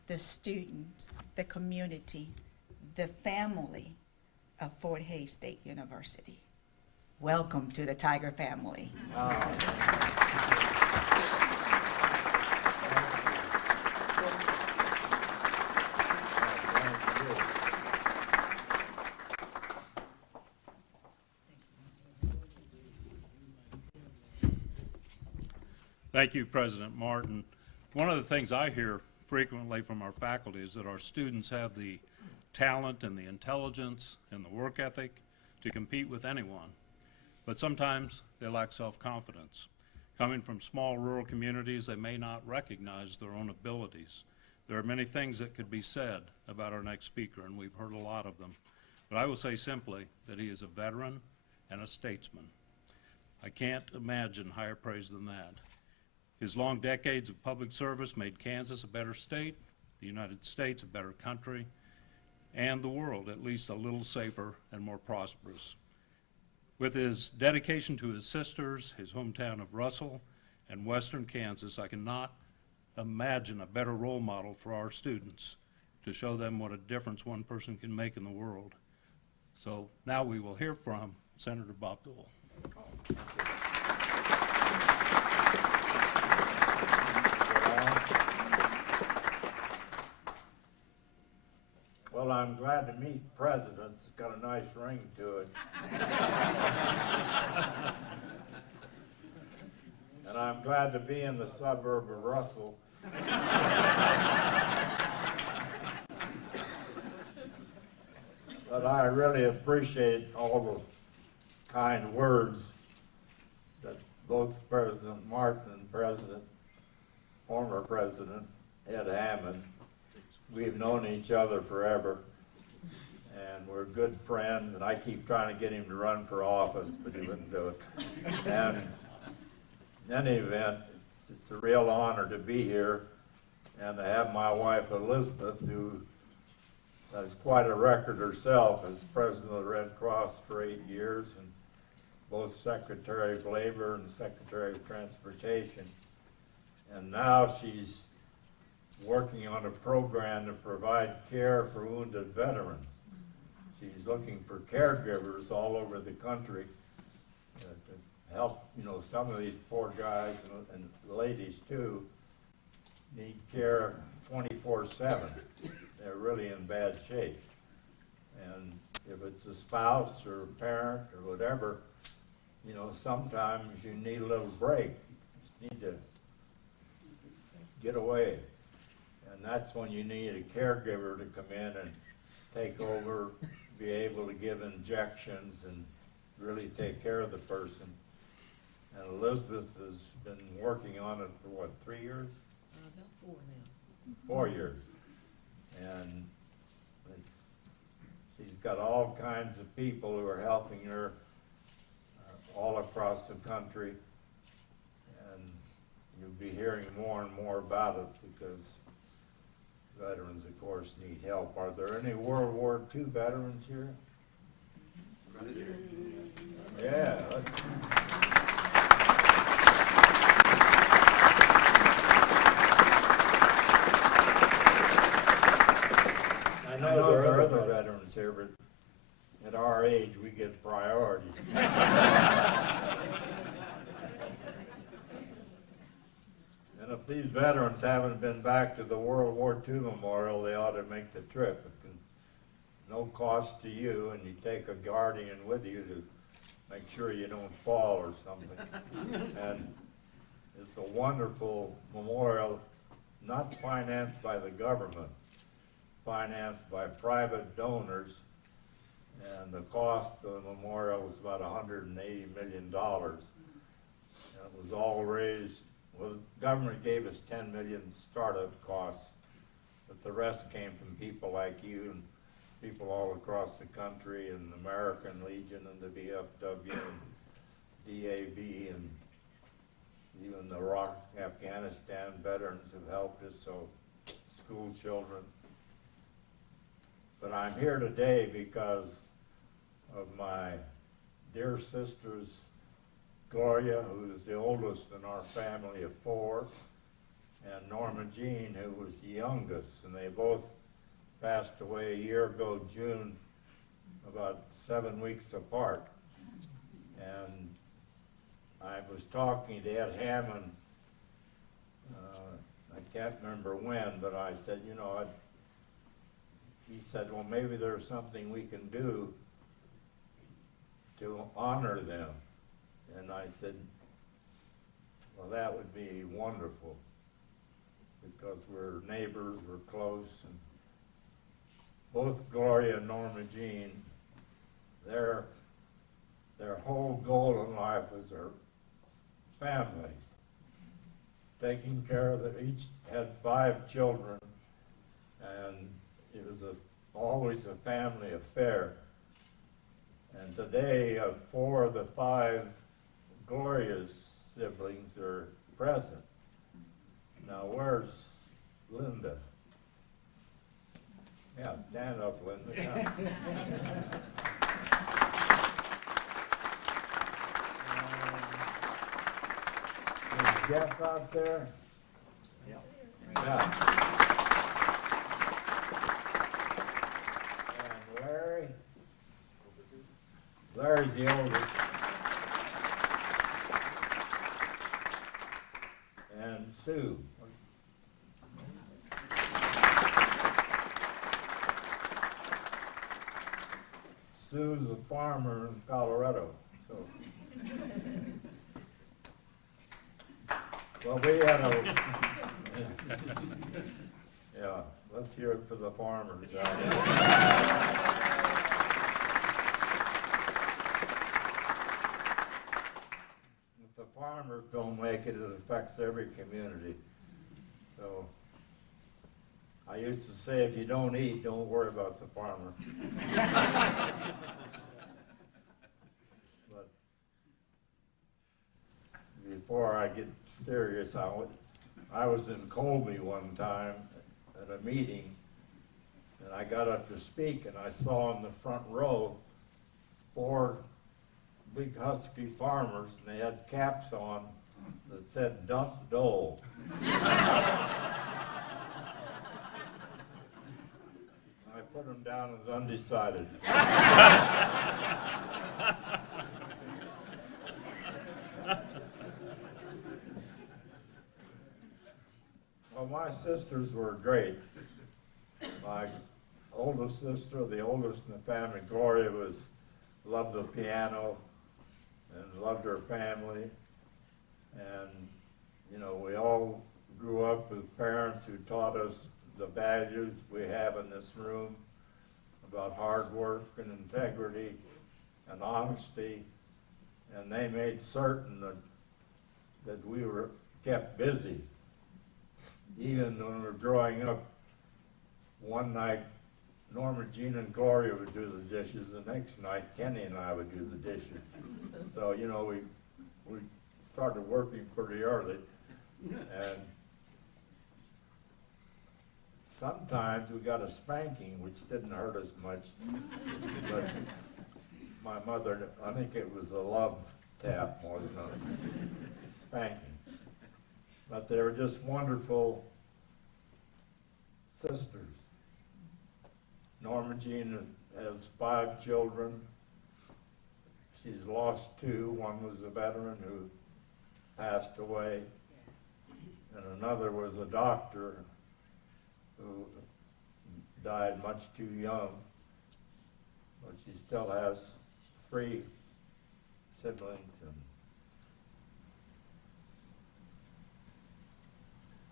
the student, the community, the family of Fort Hays State University, welcome to the Tiger family. Thank you, President Martin. One of the things I hear frequently from our faculty is that our students have the talent and the intelligence and the work ethic to compete with anyone, but sometimes they lack self-confidence. Coming from small rural communities, they may not recognize their own abilities. There are many things that could be said about our next speaker, and we've heard a lot of them, but I will say simply that he is a veteran and a statesman. I can't imagine higher praise than that. His long decades of public service made Kansas a better state, the United States a better country, and the world at least a little safer and more prosperous. With his dedication to his sisters, his hometown of Russell, and western Kansas, I cannot imagine a better role model for our students to show them what a difference one person can make in the world. So now we will hear from Senator Bob Dole. Well, I'm glad to meet presidents. It's got a nice ring to it. And I'm glad to be in the suburb of Russell. But I really appreciate all the kind words that both President Martin and former President Ed Hammond, we've known each other forever, and we're good friends, and I keep trying to get him to run for office, but he wouldn't do it. And in any event, it's a real honor to be here and to have my wife Elizabeth, who has quite a record herself as president of the Red Cross for 8 years, and both Secretary of Labor and Secretary of Transportation. And now she's working on a program to provide care for wounded veterans. She's looking for caregivers all over the country to help, some of these poor guys and ladies too need care 24/7. They're really in bad shape. And if it's a spouse or a parent or whatever, sometimes you need a little break. You just need to get away. And that's when you need a caregiver to come in and take over, be able to give injections and really take care of the person. And Elizabeth has been working on it for what, 3 years? About 4 now. 4 years. And she's got all kinds of people who are helping her all across the country. And you'll be hearing more and more about it because veterans, of course, need help. Are there any World War II veterans here? Yeah. I know there are other veterans here, but at our age, we get priority. And if these veterans haven't been back to the World War II Memorial, they ought to make the trip. No cost to you, and you take a guardian with you to make sure you don't fall or something. And it's a wonderful memorial, not financed by the government, financed by private donors, and the cost of the memorial was about $180 million. And it was all raised, well, the government gave us $10 million startup costs, but the rest came from people like you and people all across the country, and the American Legion and the VFW and DAB, and even the Iraq, Afghanistan veterans have helped us, so school children. But I'm here today because of my dear sisters, Gloria, who is the oldest in our family of 4, and Norma Jean, who was the youngest, and they both passed away a year ago, June, about 7 weeks apart. And I was talking to Ed Hammond, I can't remember when, but I said, he said, well, maybe there's something we can do to honor them. And I said, well, that would be wonderful, because we're neighbors, we're close, and both Gloria and Norma Jean, their whole goal in life was their families, taking care of them. Each had 5 children, and it was always a family affair. And today, 4 of the 5 Gloria's siblings are present. Now, where's Linda? Yeah, stand up, Linda. Come. Is Jeff out there? Yeah. And Larry? Larry's the oldest. And Sue. Sue's a farmer in Colorado, so. Well, we had a, yeah, let's hear it for the farmers. If the farmers don't make it, it affects every community. So I used to say, if you don't eat, don't worry about the farmer. But before I get serious, I was in Colby one time at a meeting, and I got up to speak, and I saw in the front row 4 big husky farmers, and they had caps on that said "Dump Dole." I put them down as undecided. Well, my sisters were great. My oldest sister, the oldest in the family, Gloria, loved the piano and loved her family. And, you know, we all grew up with parents who taught us the values we have in this room about hard work and integrity and honesty. And they made certain that we were kept busy. Even when we were growing up, one night, Norma, Jean, and Gloria would do the dishes. The next night, Kenny and I would do the dishes. So, you know, we started working pretty early. And sometimes we got a spanking, which didn't hurt us much. But my mother, I think it was a love tap more than a spanking. But they were just wonderful sisters. Norma Jean has 5 children. She's lost 2. One was a veteran who passed away, and another was a doctor who died much too young. But she still has 3 siblings.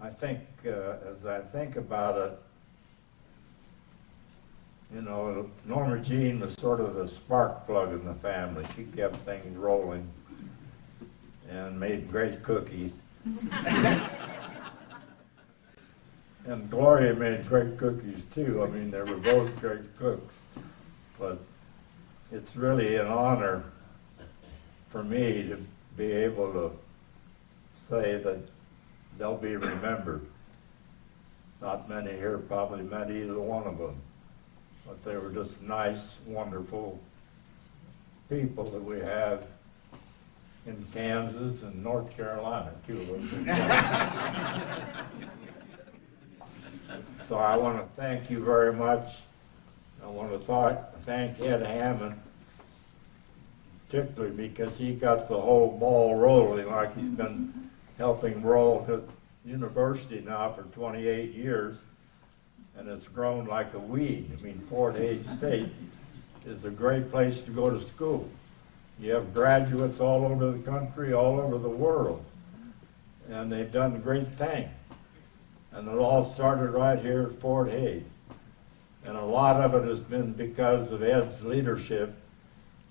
I think, as I think about it, you know, Norma Jean was sort of the spark plug in the family. She kept things rolling and made great cookies. And Gloria made great cookies too. I mean, they were both great cooks. But it's really an honor for me to be able to say that they'll be remembered. Not many here probably met either one of them, but they were just nice, wonderful people that we have in Kansas and North Carolina, too. So I want to thank you very much. I want to thank Ed Hammond, particularly because he got the whole ball rolling, like he's been helping roll to university now for 28 years, and it's grown like a weed. I mean, Fort Hays State is a great place to go to school. You have graduates all over the country, all over the world, and they've done great things. And it all started right here at Fort Hays. And a lot of it has been because of Ed's leadership,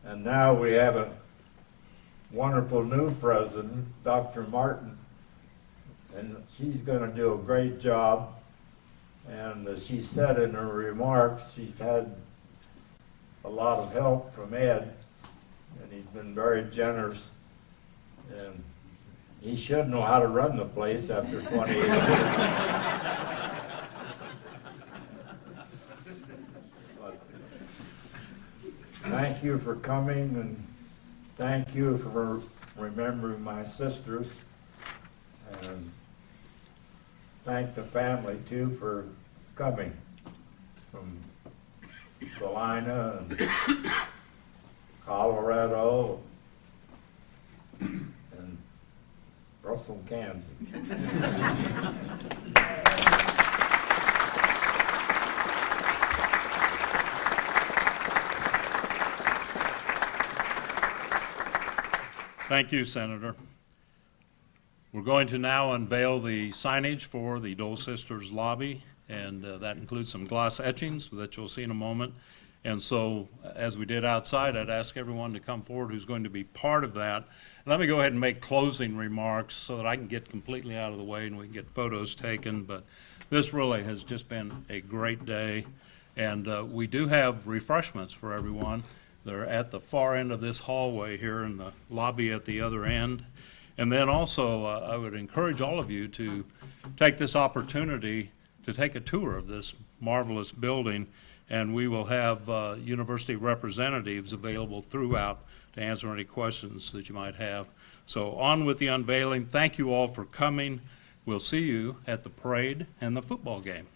and now we have a wonderful new president, Dr. Martin, and she's going to do a great job. And as she said in her remarks, she's had a lot of help from Ed, and he's been very generous. And He should know how to run the place after 28 years. But thank you for coming, and thank you for remembering my sisters. And thank the family too for coming from Salina and Colorado and Russell, Kansas. Thank you, Senator. We're going to now unveil the signage for the Dole Sisters lobby, and that includes some glass etchings that you'll see in a moment. And so, as we did outside, I'd ask everyone to come forward who's going to be part of that. And let me go ahead and make closing remarks so that I can get completely out of the way and we can get photos taken. But this really has just been a great day. And we do have refreshments for everyone. They're at the far end of this hallway here in the lobby at the other end. And then also, I would encourage all of you to take this opportunity to take a tour of this marvelous building, and we will have university representatives available throughout to answer any questions that you might have. So on with the unveiling. Thank you all for coming. We'll see you at the parade and the football game.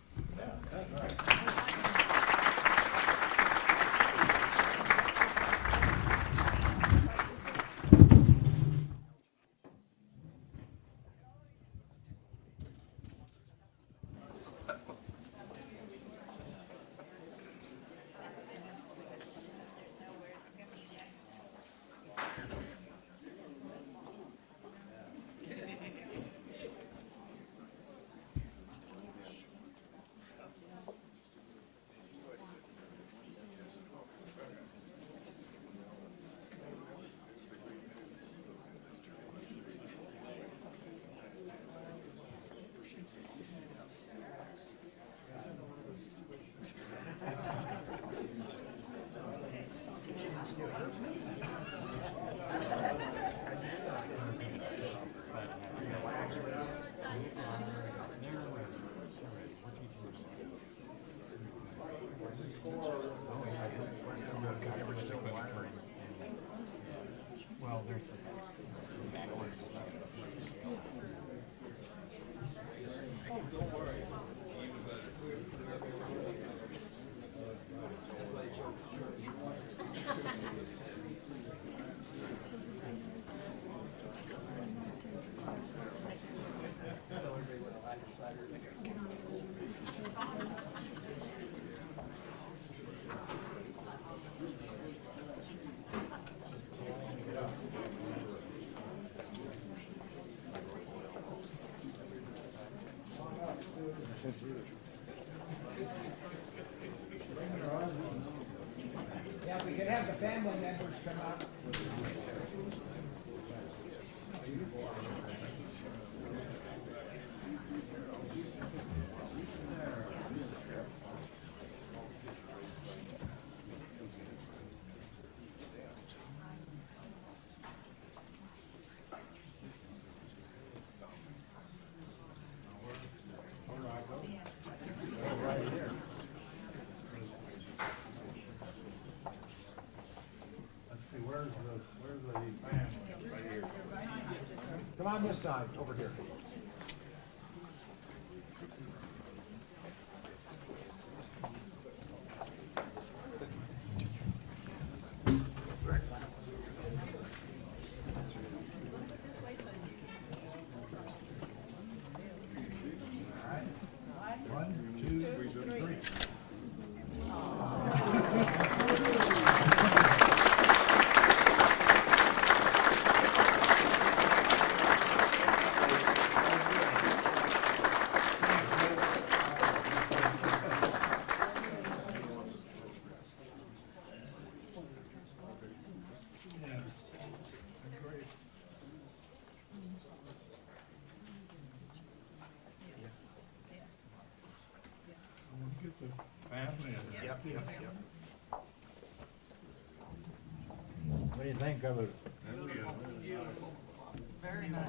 Yeah, we could have the family members come out. Come on this side, over here. What do you think of it? Very nice.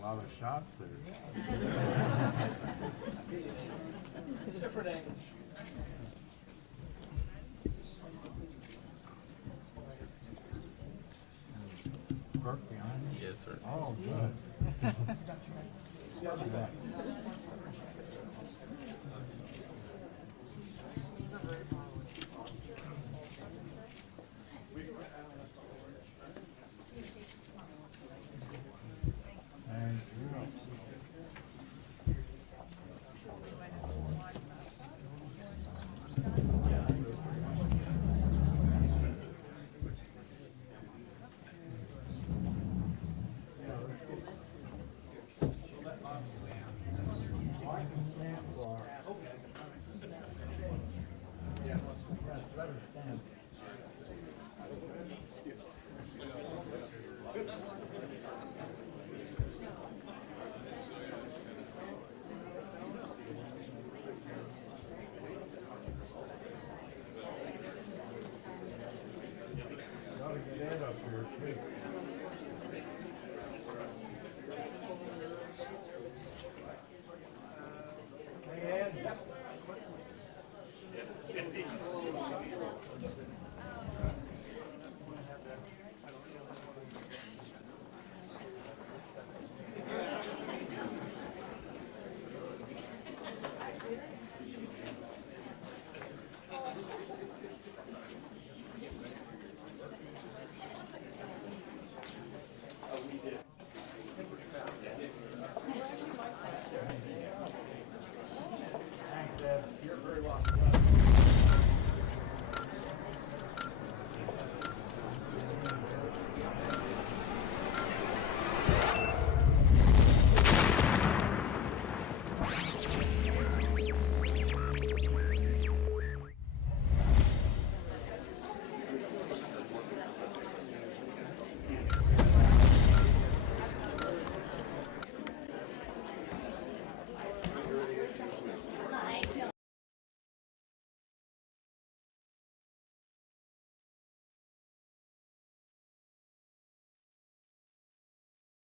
A lot of shots there. Different angles. Clerk behind you? Yes, sir. Oh, good. Thank you. Gotta get Ed up here too.